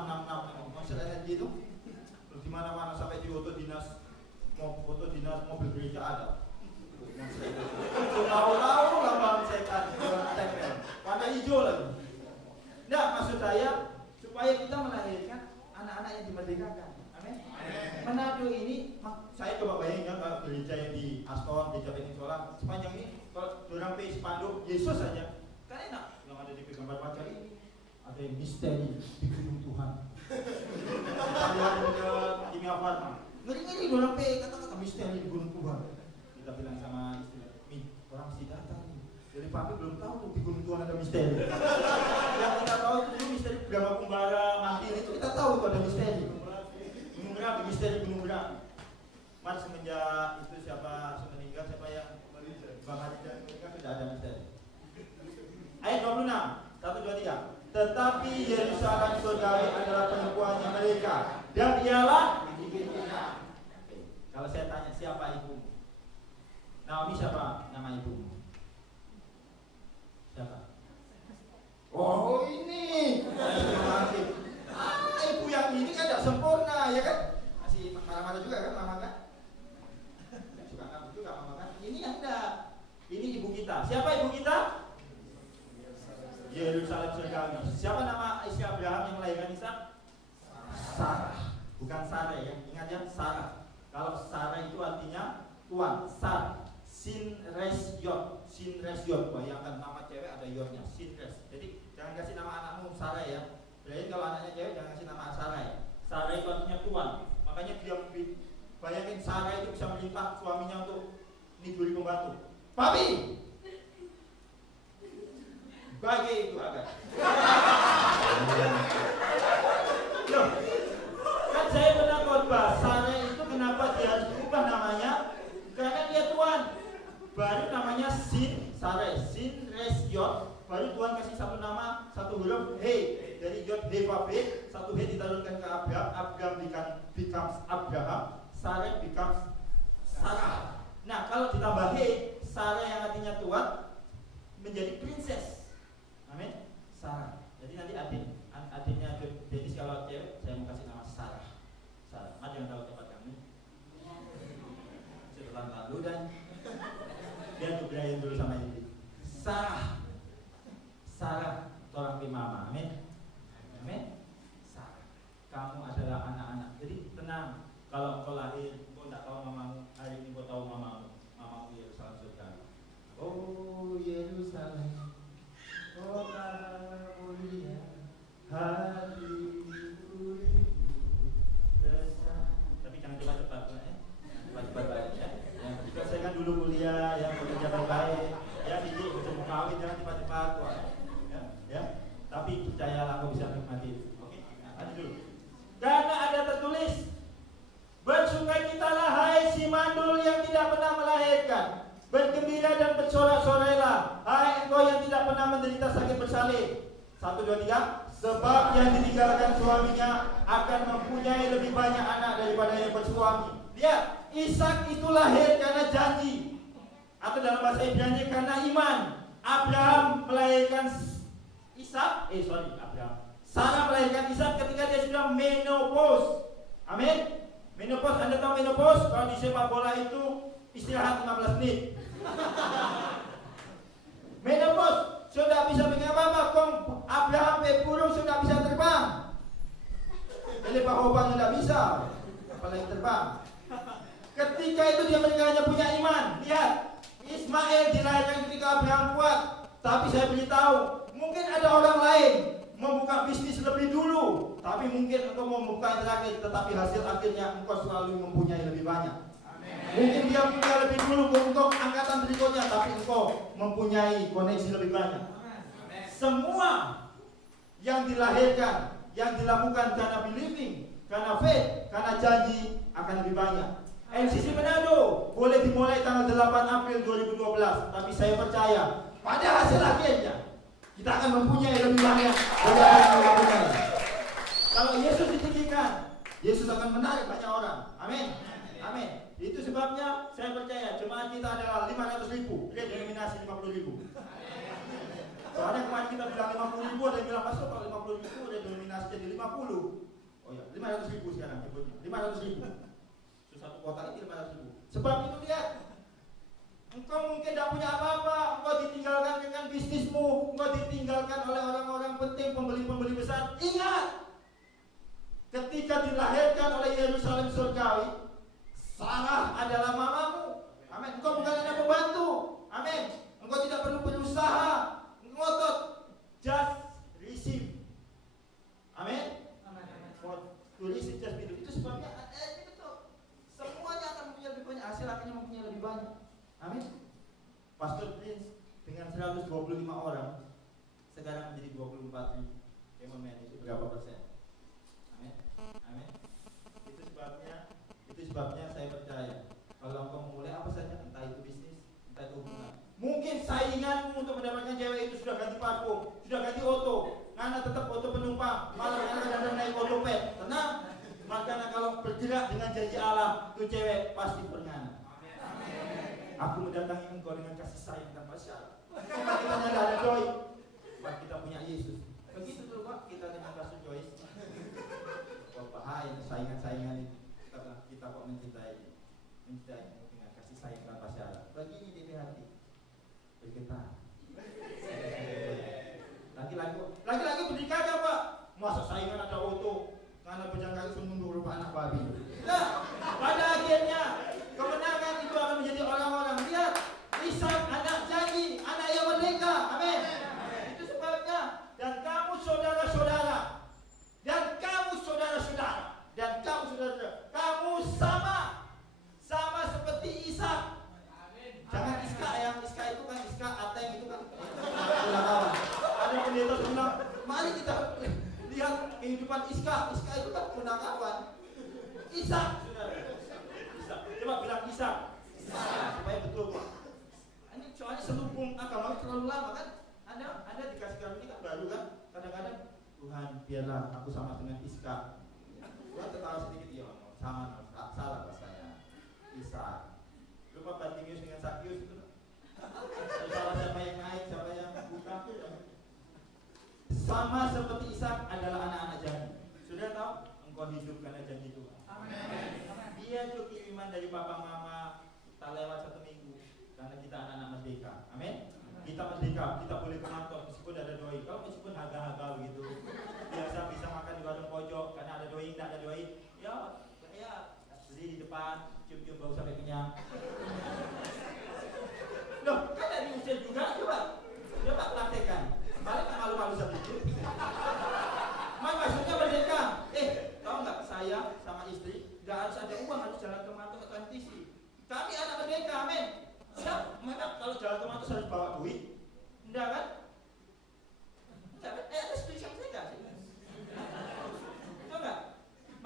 Monster Energy itu? Loh, di mana-mana sampai di foto dinas mobil gereja ada. Tahu-tahu lambang setan tempel warna hijau lagi. Nah, maksud saya supaya kita melahirkan anak-anak yang dimerdekakan. Amin. Manado ini saya coba bayangin kalau gereja yang di Aston, gereja Peninsula sepanjang ini kalau orang pe spanduk Yesus saja kan enak. Yang ada di gambar wajah ini ada yang misteri di gedung Tuhan. Kita lihat ke Kimia Farma. Ngeri-ngeri orang pe kata-kata misteri di gedung Tuhan. Kita bilang sama istri, orang mesti datang nih. Jadi papi belum tahu tuh di gunung Tuhan ada misteri. Yang kita tahu itu dulu misteri Brahma Kumbara, Mantil itu kita tahu itu ada misteri. Gunung Merapi, misteri Gunung Merapi. Mas semenjak itu siapa meninggal, siapa yang Bang Haji dan mereka sudah ada misteri. Ayat 26, 1, 2, 3. Tetapi Yerusalem surgawi adalah perempuannya mereka dan ialah ibunya. Kalau saya tanya siapa ibumu? Naomi siapa nama ibumu? Siapa? Oh ini ibu yang ini kan tidak sempurna ya kan? Masih marah-marah juga kan mama kan? Suka ngambek juga mama kan? Ini anda, ini ibu kita. Siapa ibu kita? Yerusalem surgawi. Siapa nama istri Abraham yang melahirkan Ishak? Sarah. Bukan Sarah ya, ingat ya Sarah. Kalau Sarah itu artinya tuan. Sarah. Sinres Yod, bayangkan nama cewek ada yodnya, Sinres. Jadi jangan kasih nama anakmu Sarah ya. Jadi kalau anaknya cewek jangan kasih nama Sarah ya. Sarah itu artinya tuan. Makanya dia bayangin Sarah itu bisa merintah suaminya untuk niduri pembantu. Papi, bagi itu agak. Loh, kan saya pernah satu huruf He, dari Yod He Vav He, satu He diturunkan ke Abraham, Abraham becomes Abraham, Sarah becomes Sarah. Nah, kalau ditambah He, Sarah yang artinya tuan menjadi princess. Amin. Sarah. Jadi nanti adiknya Dennis kalau cewek, saya mau kasih nama Sarah. Sarah. Ada yang tahu tempat kami? Setelah lalu dan dia berakhir dulu sama ini. Sarah. Sarah, tolong di mama. Amin. Amin. Sarah. Kamu adalah anak-anak. Jadi tenang. Kalau engkau lahir, engkau tidak tahu mamamu. Hari ini engkau tahu mamamu. Mamamu Yerusalem surga. Oh Yerusalem, kota mulia, hatiku besar. Tapi jangan cepat-cepat, ya. Cepat-cepat baik, ya. Jika saya kan dulu kuliah, ya bekerja baik, ya ini mau kawin jangan cepat-cepat, ya. Tapi percayalah aku bisa nikmati. Oke, ada dulu. Karena ada tertulis, bersukacitalah hai si mandul yang tidak pernah melahirkan. Bergembira dan bersorak-sorailah, hai engkau yang tidak pernah menderita sakit bersalin. 1, 2, 3. Sebab yang ditinggalkan suaminya akan mempunyai lebih banyak anak daripada yang bersuami. Lihat, Ishak itu lahir karena janji, atau dalam bahasa Ibrani karena iman. Abraham melahirkan Sarah melahirkan Ishak ketika dia sudah menopause. Amin. Menopause, Anda tahu menopause? Kalau di sepak bola itu istirahat 15 menit. Menopause sudah bisa bikin apa-apa. Abraham burung sudah bisa terbang. Elephant hobang sudah bisa, apalagi terbang. Ketika itu dia mereka hanya punya iman. Lihat, Ismail dilahirkan ketika Abraham kuat. Tapi saya beritahu, mungkin ada orang lain membuka bisnis lebih dulu, tapi mungkin engkau membuka yang terakhir, tetapi hasil akhirnya engkau selalu mempunyai lebih banyak. Mungkin dia punya lebih dulu untuk angkatan berikutnya, tapi engkau mempunyai koneksi lebih banyak. Semua yang dilahirkan, yang dilakukan karena believing, karena faith, karena janji akan lebih banyak. MCC Manado boleh dimulai tanggal 8 April 2012, tapi saya percaya pada hasil akhirnya kita akan mempunyai lebih banyak dari yang kita punya. Kalau Yesus ditinggikan, Yesus akan menarik banyak orang. Amin. Amin. Itu sebabnya saya percaya jemaat kita adalah 500.000, redenominasi 50.000. Soalnya kemarin kita bilang 50.000, ada yang bilang masuk kalau 50.000 redenominasi jadi 50. Oh ya, 500.000 sekarang nyebutnya. 500.000. Satu kota ini 500.000. Sebab itu lihat, engkau mungkin tidak punya apa-apa, engkau ditinggalkan dengan bisnismu, engkau ditinggalkan oleh orang-orang penting, pembeli-pembeli besar. Ingat, ketika dilahirkan oleh Yerusalem surgawi, Sarah adalah mamamu. Amin. Engkau bukan hanya pembantu. Amin. Engkau tidak perlu berusaha, ngotot, just receive. Amin. To receive just be. Itu sebabnya ini betul. Semuanya akan mempunyai lebih banyak, hasil akhirnya mempunyai lebih banyak. Amin. Pastor Prince dengan 125 orang sekarang menjadi 24.000. Kemen itu berapa persen? Amin. Amin. Itu sebabnya saya percaya kalau engkau memulai apa saja, entah itu bisnis, entah itu hubungan. Mungkin sainganmu untuk mendapatkan cewek itu sudah ganti parfum, sudah ganti auto, karena tetap auto penumpang, malah kadang-kadang naik otopet. Tenang. Makanya kalau bergerak dengan janji Allah, itu cewek pasti berngana. Aku mendatangi engkau dengan kasih sayang tanpa syarat. Kita tidak ada joy, Pak, kita punya Yesus. Begitu dulu Pak, kita dengan kasus Joyce. Wah bahaya saingan-saingan itu. Kita kok mencintai dengan kasih sayang tanpa syarat. Begini di hati, bergetar. Lagi-lagi berdikanya Pak. Masa saingan ada auto, karena berjalan kaki menunduk rupa anak babi. Nah, pada akhirnya kemenangan itu akan menjadi orang-orang. Lihat, Ishak anak janji, anak yang merdeka. Amin. Itu sebabnya. Dan kamu saudara-saudara, kamu sama seperti Ishak. Jangan Iska ya, Iska itu kan Iska, Ateng itu kan kawan. Ada pendeta bilang, mari kita lihat kehidupan Iska. Iska itu kan kawan. Ishak, saudara. Ishak. Coba bilang Ishak. Supaya betul Pak. Ini soalnya selubung agama terlalu lama kan. Anda dikasih karunia kan baru kan. Tuhan biarlah aku sama dengan Iska. Tuhan ketawa sedikit, ya sama, salah bahasanya. Isa. Lupa Bartimius dengan Sakius itu. Salah siapa yang naik, siapa yang buka. Sama seperti Ishak adalah anak-anak janji. Sudah tahu? Engkau hidupkan janji Tuhan. Amin. Dia juga kiriman dari papa mama. Tak lewat 1 minggu karena kita anak-anak merdeka. Amin. Kita merdeka, kita boleh ke kantor meskipun ada doi. Kalau meskipun harga-harga begitu, biasa bisa makan di warung pojok karena ada doi, tidak ada doi. Ya beli di depan, cium-cium bau sampai kenyang. Loh, kan dari usia juga, coba praktekkan. Balik malu-malu sedikit. Maksudnya merdeka. Tahu nggak, saya sama istri nggak harus ada uang, harus jalan ke kantor atau MTC. Kami anak merdeka, amin. Siap, memang kalau jalan ke kantor harus bawa duit. Enggak kan? Ada setuju sama saya nggak sih? Betul nggak?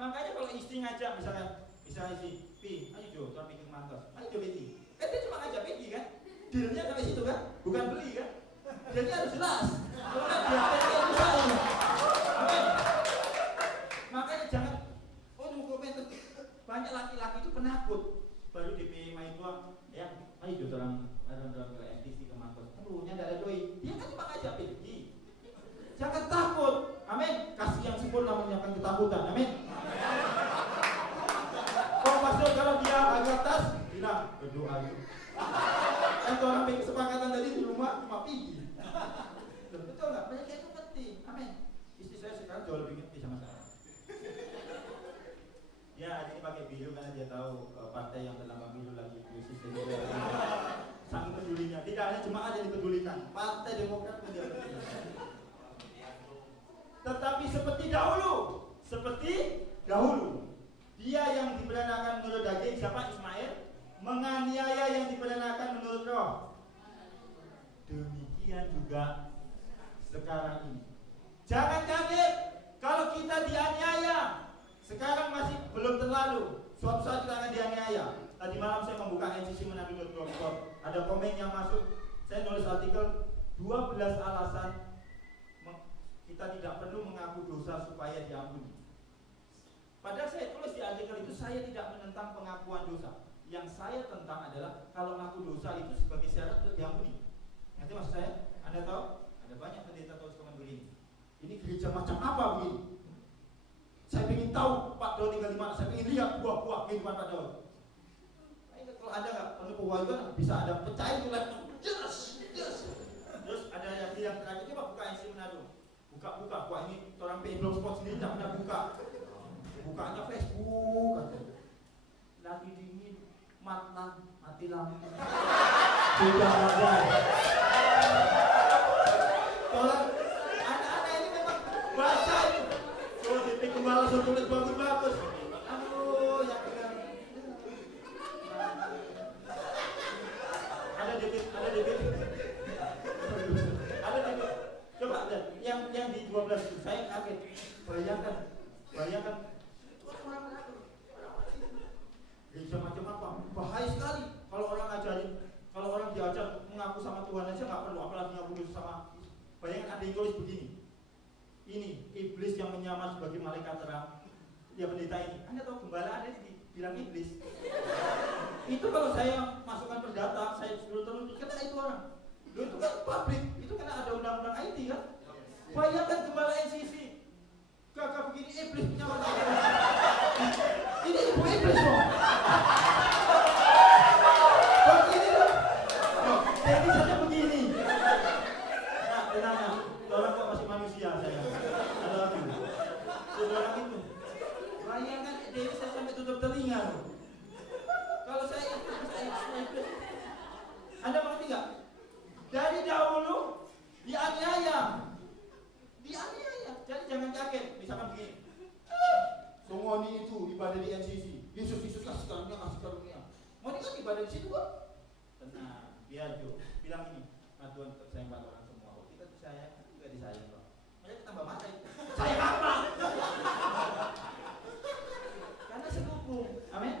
Makanya kalau istri ngajak misalnya si Pi, ayo Jo, kita bikin mantos, ayo Jo Pi. Dia cuma ngajak Pi kan? Dealnya sampai situ kan? Bukan beli kan? Jadi harus jelas. Kalau nggak dia usaha. Amin. Makanya jangan, dokumen banyak laki-laki itu penakut. Baru DP main tua, ya, ayo Jo orang ke MTC ke mantos. Aduh, nyanda ada doi. Dia kan cuma ngajak Pi. Jangan takut. Amin. Kasih yang sempurna menyiapkan ketakutan. Amin. Pastor kalau dia agak tas, bilang berdoa itu. Kan orang bikin kesepakatan tadi di rumah cuma pergi. Betul nggak? Mereka itu penting. Amin. Istri saya sekarang jauh lebih ngerti sama saya. Ya, hari ini pakai biru karena dia tahu partai yang dalam pemilu lagi krisis. Sangat pedulinya. Tidak hanya jemaat yang dipedulikan, Partai Demokrat pun dia pedulikan. Tetapi seperti dahulu. Dia yang dipidanakan menurut daging, siapa? Ismail, menganiaya yang dipidanakan menurut roh. Demikian juga sekarang ini. Jangan kaget kalau kita dianiaya. Sekarang masih belum terlalu. Suatu saat kita akan dianiaya. Tadi malam saya membuka ncc-manado.com. Ada komen yang masuk. Saya nulis artikel 12 alasan kita tidak perlu mengaku dosa supaya diampuni. Padahal saya tulis di artikel itu, saya tidak menentang pengakuan dosa. Yang saya tentang adalah kalau mengaku dosa itu sebagai syarat untuk diampuni. Nanti maksud saya, Anda tahu, ada banyak pendeta tulis komen begini. Ini gereja macam apa begini? Saya ingin tahu Pak Daud tinggal di mana. Saya ingin lihat buah-buah kehidupan Pak Daud. Nah, kalau Anda nggak perlu pewahyuan, bisa Anda pecahin tuh laptop. Yes. Terus ada yang bilang terakhir, coba buka ncc Manado. Buka. Wah, ini orang PI Blogspot sendiri tidak pernah buka. Bukanya Facebook aja. Lagi dingin, mati lampu. Sudah ada. Orang anak-anak ini memang baca itu. Kalau DP Gembala tulis bagus-bagus. Aduh, ya benar. Ada DP. Coba lihat, yang di 12 itu saya kaget. Bayangkan. Gereja macam apa? Bahaya sekali. Kalau orang diajar mengaku sama Tuhan aja nggak perlu, apalagi ngaku sama. Bayangkan ada yang tulis begini. Ini iblis yang menyamar sebagai malaikat terang. Ya pendeta ini. Anda tahu gembala ada dibilang iblis. Itu kalau saya masukkan perdata, saya suruh terus kena itu orang. Loh, itu kan publik, itu karena ada undang-undang IT kan. Bayangkan gembala NCC. Gagah begini iblis menyamar. Ini ibu iblis kok. Begini loh. Jadi saja begini. Nah, tenang. Orang kok masih manusia saya. Ada lagi. Saudara itu. Bayangkan Dewi saya sampai tutup telinga loh. Kalau saya iblis. Anda mengerti nggak? Dari dahulu dianiaya. Jadi jangan kaget. Misalkan begini. Semua ini itu ibadah di NCC. Yesus kasih karunia. Mau ini kan ibadah di situ kok. Tenang, biar Jo bilang ini. Tuhan sayang pada orang semua. Kita disayang, juga disayang kok. Mereka tambah marah. Sayang apa? Karena selubung. Amin.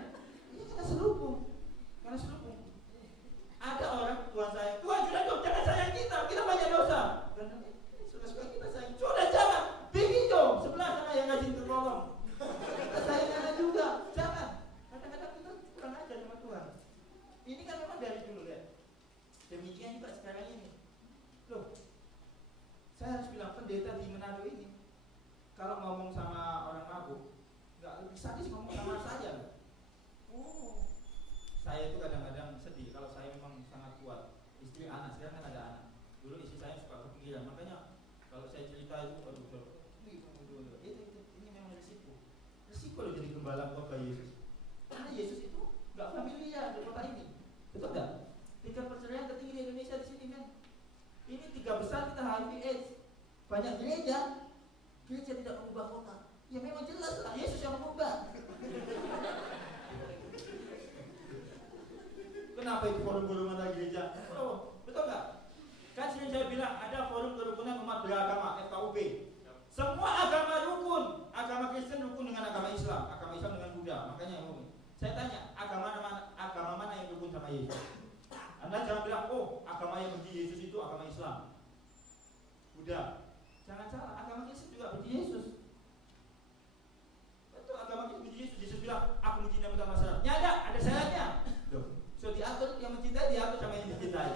Ini karena selubung. Ada orang Tuhan sayang. Tuhan sudah dong, jangan sayang kita. Kita banyak dosa. Suka-suka kita sayang. Sudah jangan. Bikin kalau ngomong sama orang mabuk, nggak lebih sadis ngomong sama saja. Oh, saya itu kadang-kadang sedih kalau saya memang sangat kuat. Istri anak, sekarang kan ada anak. Dulu istri saya suka kepikiran, makanya kalau saya cerita itu, ini memang risiko loh jadi gembala khotbah Yesus. Karena Yesus itu nggak familiar di kota ini, betul nggak? Tingkat perceraian tertinggi di Indonesia di sini kan. Ini 3 besar kita HIV/AIDS. Banyak gereja tidak mengubah kota. Ya memang jelas lah Yesus yang mengubah. Kenapa itu forum-forum antar gereja? Oh, betul nggak? Kan sering saya bilang ada forum kerukunan umat beragama (FKUB). Semua agama rukun. Agama Kristen rukun dengan agama Islam dengan Buddha. Makanya yang rukun. Saya tanya, agama mana yang rukun sama Yesus? Anda jangan bilang, oh agama yang benci Yesus itu agama Islam, Buddha. Jangan salah, agama Kristen juga benci Yesus. Betul, agama Kristen benci Yesus. Yesus bilang, aku mencintai umat masyarakat. Ya ada syaratnya. Loh, so diatur, yang mencintai diatur sama yang dicintai.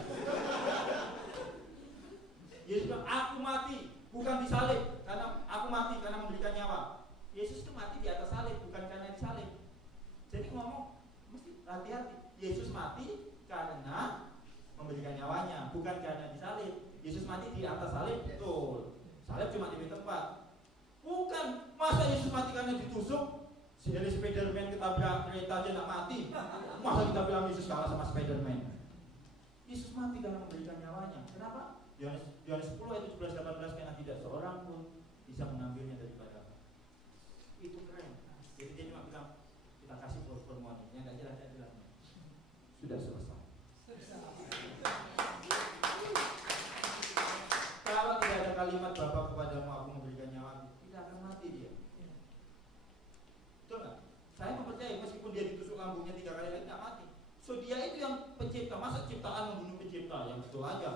Yesus bilang, aku mati bukan disalib, karena aku mati karena memberikan nyawa. Yesus itu mati di atas salib, bukan karena disalib. Jadi ngomong mesti hati-hati. Yesus mati karena memberikan nyawanya, bukan karena disalib. Yesus mati di atas salib, betul. Salib cuma di tempat. Bukan, masa Yesus mati karena ditusuk? Si Spiderman ketabrak kereta aja nak mati. Masa kita bilang Yesus kalah sama Spiderman? Yesus mati karena memberikan nyawanya. Kenapa? Yohanes 10 ayat 17-18, karena tidak seorang pun bisa mengambilnya daripada. Itu keren. Jadi dia cuma bilang, kita kasih permohonan yang gak jelas-jelas. Sudah selesai. Kalau tidak ada kalimat Bapa kepadamu aku memberikan nyawa, tidak akan mati dia. Betul nggak? Saya mempercayai meskipun dia ditusuk lambungnya 3 kali lagi nggak mati. So dia itu yang pencipta, masa ciptaan membunuh pencipta? Yang betul aja.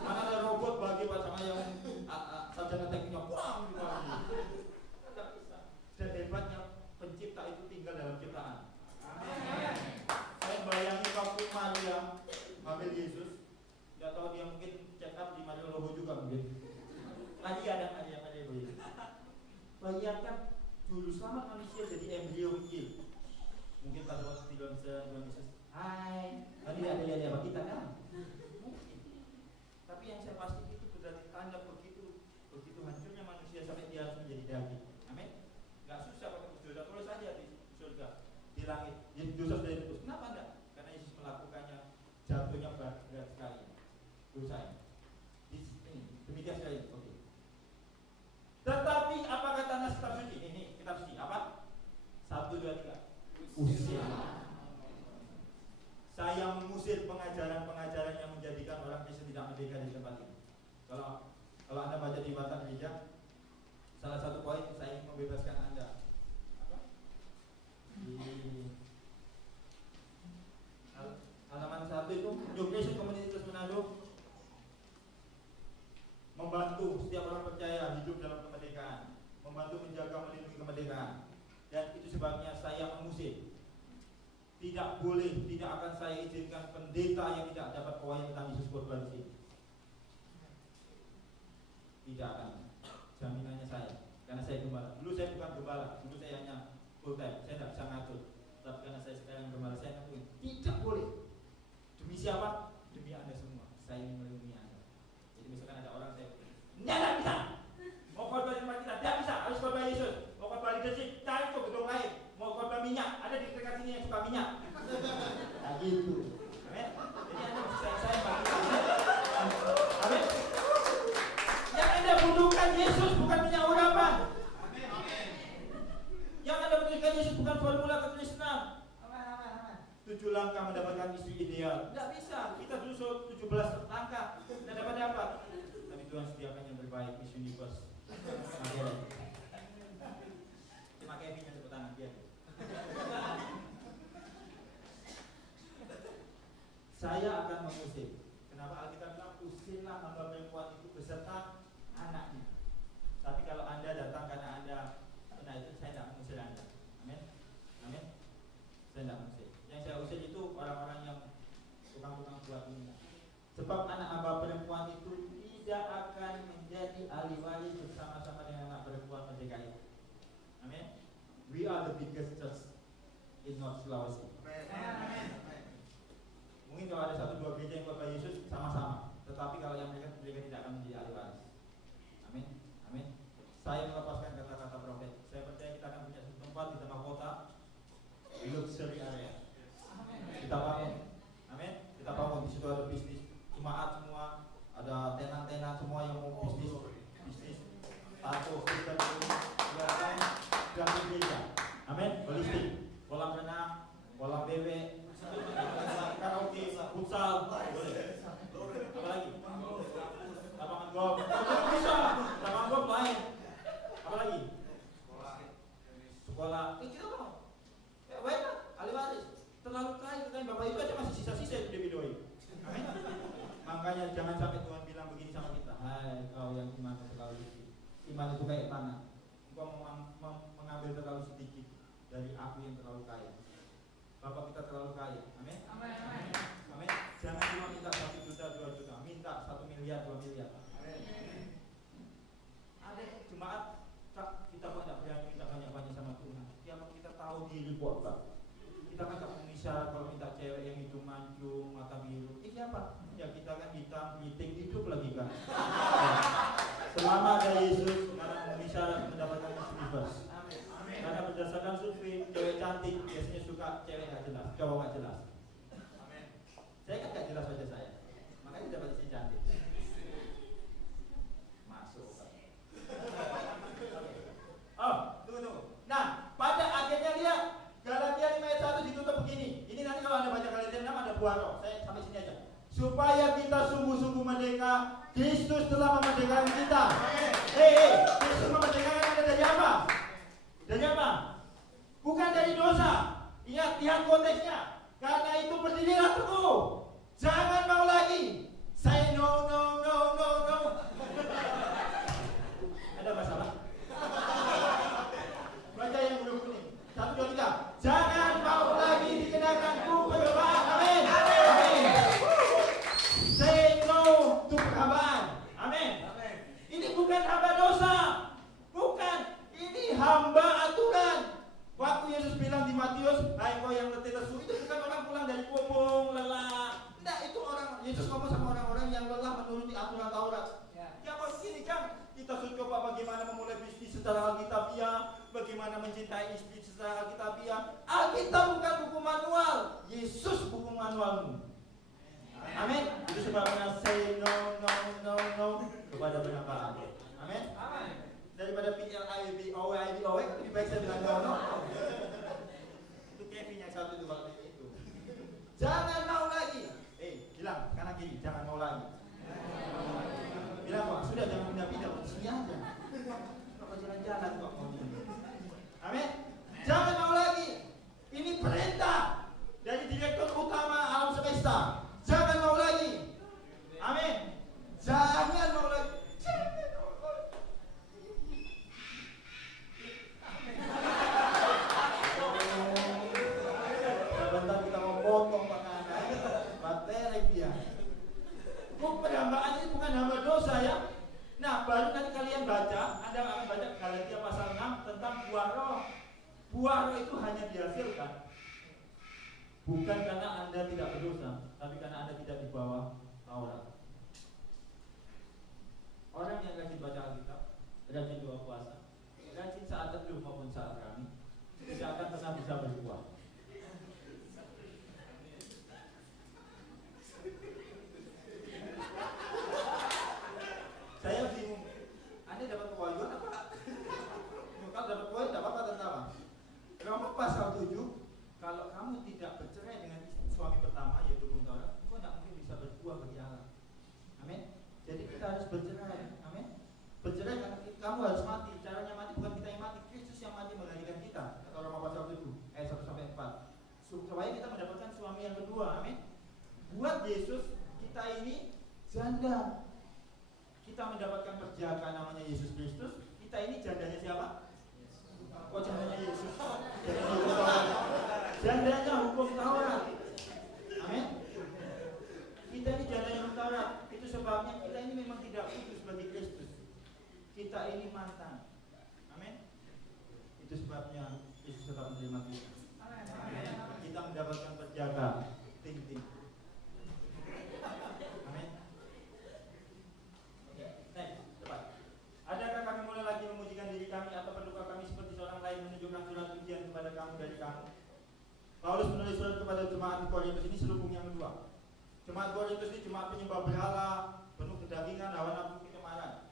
Mana ada robot bagi sama yang sarjana tekniknya, wah gitu lagi. Tidak bisa. Dan hebatnya pencipta itu tinggal dalam ciptaan. Amin. Saya bayangin waktu Maria hamil Yesus, nggak tahu dia mungkin check up di Maria Lobo juga mungkin. Maria Yesus. Bayangkan dulu selamat manusia jadi embrio kecil. Mungkin pada waktu di dalam Yesus, hai, tadi ada apa kita kan? Mungkin. Tapi yang saya pasti itu berarti tanda begitu hancurnya manusia sampai dia harus menjadi daging. Amin. Gak susah pakai dosa, tulis saja di surga, di langit. Jadi dosa sudah ditebus. Kenapa enggak? Karena Yesus melakukannya, jatuhnya berat sekali. Dosanya. Demikian sekali. Oke. Tetapi apa kata nas kitab suci? Ini kitab suci apa? 1, 2, 3. Usir. Saya mengusir pengajaran-pengajaran yang menjadikan orang Kristen tidak merdeka di tempat ini. Kalau Anda baca di Warta Gereja, salah satu poin saya ingin membebaskan Anda. Apa? Di halaman 1 itu, New Creation Community Terus Manado membantu setiap orang percaya hidup dalam kemerdekaan, membantu menjaga melindungi kemerdekaan. Dan itu sebabnya saya mengusir. Tidak boleh, tidak akan saya izinkan pendeta yang tidak dapat pewahyang tentang Yesus khotbah di sini. Tidak akan. Jaminannya saya. Karena saya gembala. Dulu saya bukan gembala, dulu saya hanya full time. Saya tidak bisa ngatur. Tapi karena saya sekarang gembala, saya ngakuin. Tidak boleh. Demi siapa? Demi Anda semua. Saya ingin melindungi Anda. Jadi misalkan ada orang saya, tidak bisa. Mau khotbah di tempat kita, tidak bisa. Harus khotbah Yesus. Mau khotbah leadership, cari ke gedung lain. Mau khotbah minyak, ada di dekat sini yang suka minyak. Nah gitu. Amin. Jadi Anda bisa saya bantu. Amin. Yang Anda butuhkan Yesus bukan minyak urapan. Amin. Yang Anda butuhkan Yesus bukan formula kekristenan. 7 langkah mendapatkan istri ideal. Tidak bisa. Kita dulu 17 langkah. Tidak dapat dapat. Tapi Tuhan sediakan yang terbaik. Miss Universe. Terima kasih yang tepuk tangan dia. Saya akan mengusir. Kenapa Alkitab bilang usirlah hamba perempuan itu beserta anaknya. Tapi kalau Anda datang karena Anda benar itu, saya tidak mengusir Anda. Amin. Amin. Saya tidak mengusir. Yang saya usir itu orang-orang yang tukang-tukang buat ini. Sebab anak hamba perempuan itu tidak akan menjadi ahli waris bersama-sama dengan anak perempuan merdeka Amin. We are the biggest church in North Sulawesi. Mungkin kalau ada 1-2 gereja yang khotbah Yesus sama-sama, tetapi kalau yang mereka tidak akan menjadi ahli waris. Amin. Amin. Saya melepaskan kata-kata prophet. Saya percaya kita akan punya satu tempat di tengah kota, luxury area. Kita bangun. Amin. Kita bangun, di situ ada bisnis jemaat semua, ada tenan-tenan semua yang mau bisnis tato, kita dan gereja. Amin. Holistik, kolam renang, kolam bebek, karaoke, futsal, boleh. Apa lagi? Lapangan golf, bisa. Lapangan golf lain. Apa lagi? Sekolah. Kita mau. Baik, ahli waris. Terlalu kaya kan Bapak Ibu aja masih sisa-sisa yang dibidoin. Amin. Makanya jangan sampai Tuhan bilang begini sama kita. Hai kau yang iman terlalu sedikit. Iman itu kayak tanah. Engkau mengambil terlalu sedikit dari aku yang terlalu kaya. Bapak kita terlalu kaya. Amin. Amin. Amin. Jangan cuma minta 1 juta, 2 juta, minta 1 miliar, 2 miliar. Amin. Ada jemaat kita banyak berani minta banyak-banyak sama Tuhan. Yang kita tahu diri buat Pak. Kita kan gak bisa kalau minta cewek yang hidung mancung, mata biru. Siapa? Ya kita kan hitam, hitam, hidup lagi kan. Selama ada Yesus, karena bisa mendapatkan bebas. Karena berdasarkan survei, cewek cantik biasanya suka cewek gak jelas, cowok gak jelas. Amin. Saya kan gak jelas wajah saya, makanya dapat istri cantik. Masuk. Oh, tunggu. Nah, pada akhirnya dia Galatia 5 ayat 1 ditutup begini. Ini nanti kalau Anda baca Galatia 6 ada buah roh. Saya sampai sini aja. Supaya kita sungguh-sungguh merdeka, Kristus telah memerdekakan kita. Kristus memerdekakan Anda dari apa? Dari apa? Bukan dari dosa. Lihat konteksnya. Karena itu berdirilah teguh. Jangan mau lagi. Say no. Ada masalah? Baca yang huruf kuning. 1, 2, 3. Jangan mau lagi dikenakan perhambaan. Amin. Amin. Say no to perhambaan. Amin. Ini bukan hamba dosa. Bukan. Ini hamba aturan. Waktu Yesus bilang di Matius, hai kau yang letih lesu, itu bukan orang pulang dari kampung lelah. Tidak, itu orang Yesus ngomong sama orang-orang yang lelah menuruti aturan Taurat. Ya begini kan, kita sudah coba bagaimana memulai bisnis secara alkitabiah, bagaimana mencintai istri secara alkitabiah. Alkitab bukan buku manual, Yesus buku manualmu. Amin. Itu sebabnya say no kepada perhambaan. Amin. Daripada PLIBOW lebih baik saya bilang no. Itu Kevin yang satu itu kalau itu. Jangan mau lagi. Bilang kanan kiri, jangan mau lagi. Bilang kok sudah jangan pindah-pindah di sini aja. Kok jalan-jalan kok mau ini. Amin. Jangan mau lagi. Ini perintah dari Direktur Utama Alam Semesta. Jangan mau lagi. Amin. Jangan mau lagi. Sebentar kita mau potong materi dia. Perhambaan ini bukan hamba dosa ya. Nah, baru nanti kalian baca, Anda akan baca Galatia pasal 6 tentang buah roh. Buah roh itu hanya dihasilkan bukan karena Anda tidak berdosa, tapi karena Anda tidak di bawah Taurat. Orang yang rajin baca Alkitab, rajin doa puasa, rajin saat teduh maupun saat kami, tidak akan pernah bisa berbuah. Saya bingung, Anda dapat kewajiban apa? Kalau dapat kewajiban, tidak apa-apa tentang apa? Roma pasal 7, kalau kamu tidak bercerai dengan suami pertama, yaitu hukum Taurat, kau tidak mungkin bisa berbuah bagi Allah. Amin. Jadi kita harus bercerai. Amin. Bercerai karena kamu harus mati. Caranya mati bukan kita yang mati, Kristus yang mati menggantikan kita. Kata Roma pasal 7 ayat 1-4. Supaya kita mendapatkan suami yang kedua. Amin. Buat Yesus kita ini janda. Kita mendapatkan perjagaan namanya Yesus Kristus. Kita ini jandanya siapa? Oh, jandanya Yesus. Jandanya hukum Taurat. Amin. Kita ini jandanya hukum Taurat. Itu sebabnya kita ini memang tidak kudus bagi Kristus. Kita ini mantan. Amin. Itu Itu sebabnya Yesus tetap menerima kita. Kita mendapatkan penjaga tim-tim. Amin. Oke, next, cepat. Adakah kami mulai lagi memujikan diri kami, atau perlukah kami seperti seorang lain menunjukkan surat pujian kepada kamu dari kamu? Paulus menulis surat kepada jemaat di Korintus, ini selubung yang kedua. Jemaat Korintus ini jemaat penyembah berhala, penuh kedagingan, hawa nafsu, kecemaran.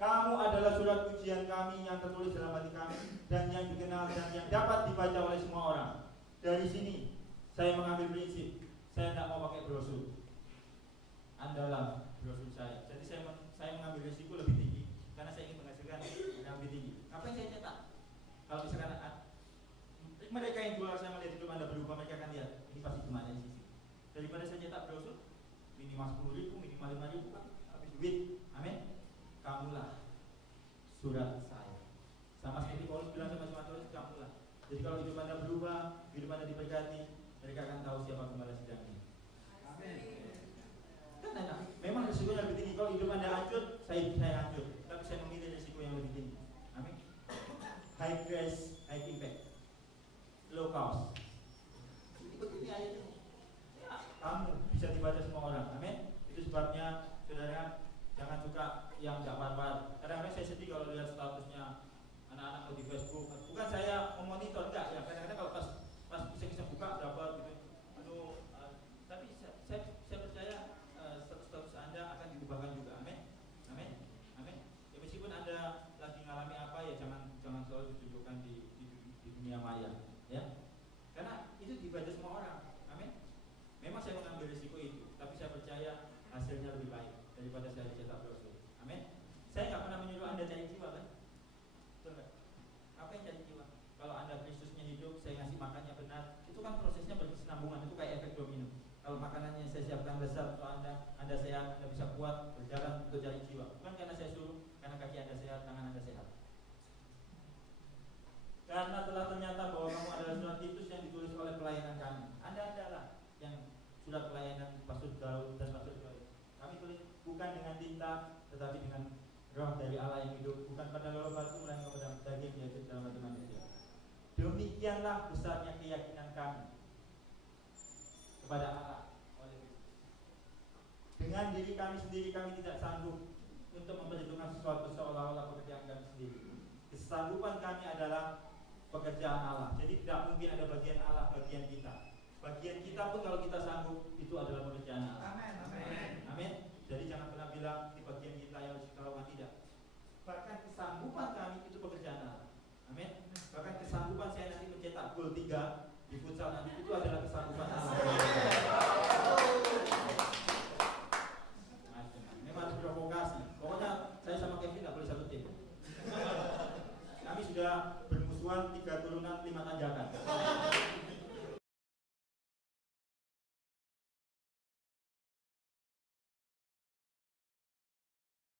Kamu adalah surat pujian kami yang tertulis dalam hati kami dan yang dikenal dan yang dapat dibaca oleh semua orang. Dari sini saya mengambil prinsip, saya tidak mau pakai brosur. Andalah brosur saya. Jadi saya mengambil risiko lebih tinggi karena saya ingin menghasilkan yang lebih tinggi. Apa yang saya cetak? Kalau misalkan mereka yang jual, saya melihat hidup Anda berubah, mereka akan lihat ini pasti cuma dari sisi. Daripada saya cetak brosur minimal 10.000, minimal 5.000 kan habis duit. Amin. Kamulah surat saya. Sama seperti Paulus bilang sama jemaat, kamulah. Jadi kalau hidup Anda berubah, hidup Anda diberkati, mereka akan tahu siapa gembala sidangnya. Amin. Kan enak. Memang risikonya lebih tinggi. Kalau hidup Anda hancur, saya hancur. Tapi saya memilih risiko yang lebih tinggi. Amin. High grace, high impact, low cost. Ikut ini ayatnya. Ya, kamu bisa dibaca semua orang. Amin. Itu sebabnya saudara jangan suka yang tidak barbar. Kadang-kadang saya sedih kalau lihat statusnya anak-anak di Facebook. Bukan saya memonitor, enggak ya. Kadang-kadang kalau pas bisa buka berapa gitu. Tapi saya percaya status Anda akan diubahkan juga. Amin. Amin. Amin. Ya, meskipun Anda lagi mengalami apa ya jangan selalu ditunjukkan di dunia maya, ya. Karena itu dibaca semua orang. Amin. Memang saya mengambil risiko itu, tapi saya percaya hasilnya lebih baik daripada saya cetak brosur. Amin. Saya nggak pernah menyuruh Anda cari jiwa, kan? Betul nggak? Apa yang cari jiwa? Kalau Anda Kristusnya hidup, saya ngasih makannya benar, itu kan prosesnya berkesinambungan, itu kayak efek domino. Kalau makanannya saya siapkan besar untuk Anda sehat, Anda bisa kuat berjalan untuk cari jiwa. Bukan karena saya suruh, karena kaki Anda sehat, tangan Anda sehat. Karena telah ternyata bahwa kamu adalah surat Titus yang ditulis oleh pelayanan kami. Anda adalah yang surat pelayanan Pastor Daud dan Pastor Joy. Kami tulis bukan dengan tinta, tetapi dengan roh dari Allah yang hidup, bukan pada lorong batu, melainkan pada daging yang hidup dalam hati manusia. Demikianlah besarnya keyakinan kami kepada Allah oleh Kristus. Dengan diri kami sendiri kami tidak sanggup untuk memperhitungkan sesuatu seolah-olah pekerjaan kami sendiri. Kesanggupan kami adalah pekerjaan Allah. Jadi tidak mungkin ada bagian Allah, bagian kita. Bagian kita pun kalau kita sanggup itu adalah pekerjaan Allah. Amin. Amin. Amin. Jadi jangan pernah bilang di bagian kita yang kalau tidak. Bahkan kesanggupan kami itu pekerjaan Allah. Amin. Bahkan kesanggupan saya nanti mencetak gol 3 di futsal nanti itu adalah kesanggupan Allah. Memang harus provokasi. Pokoknya saya sama Kevin tidak boleh satu tim. Kami sudah bermusuhan 3 turunan 5 tanjakan.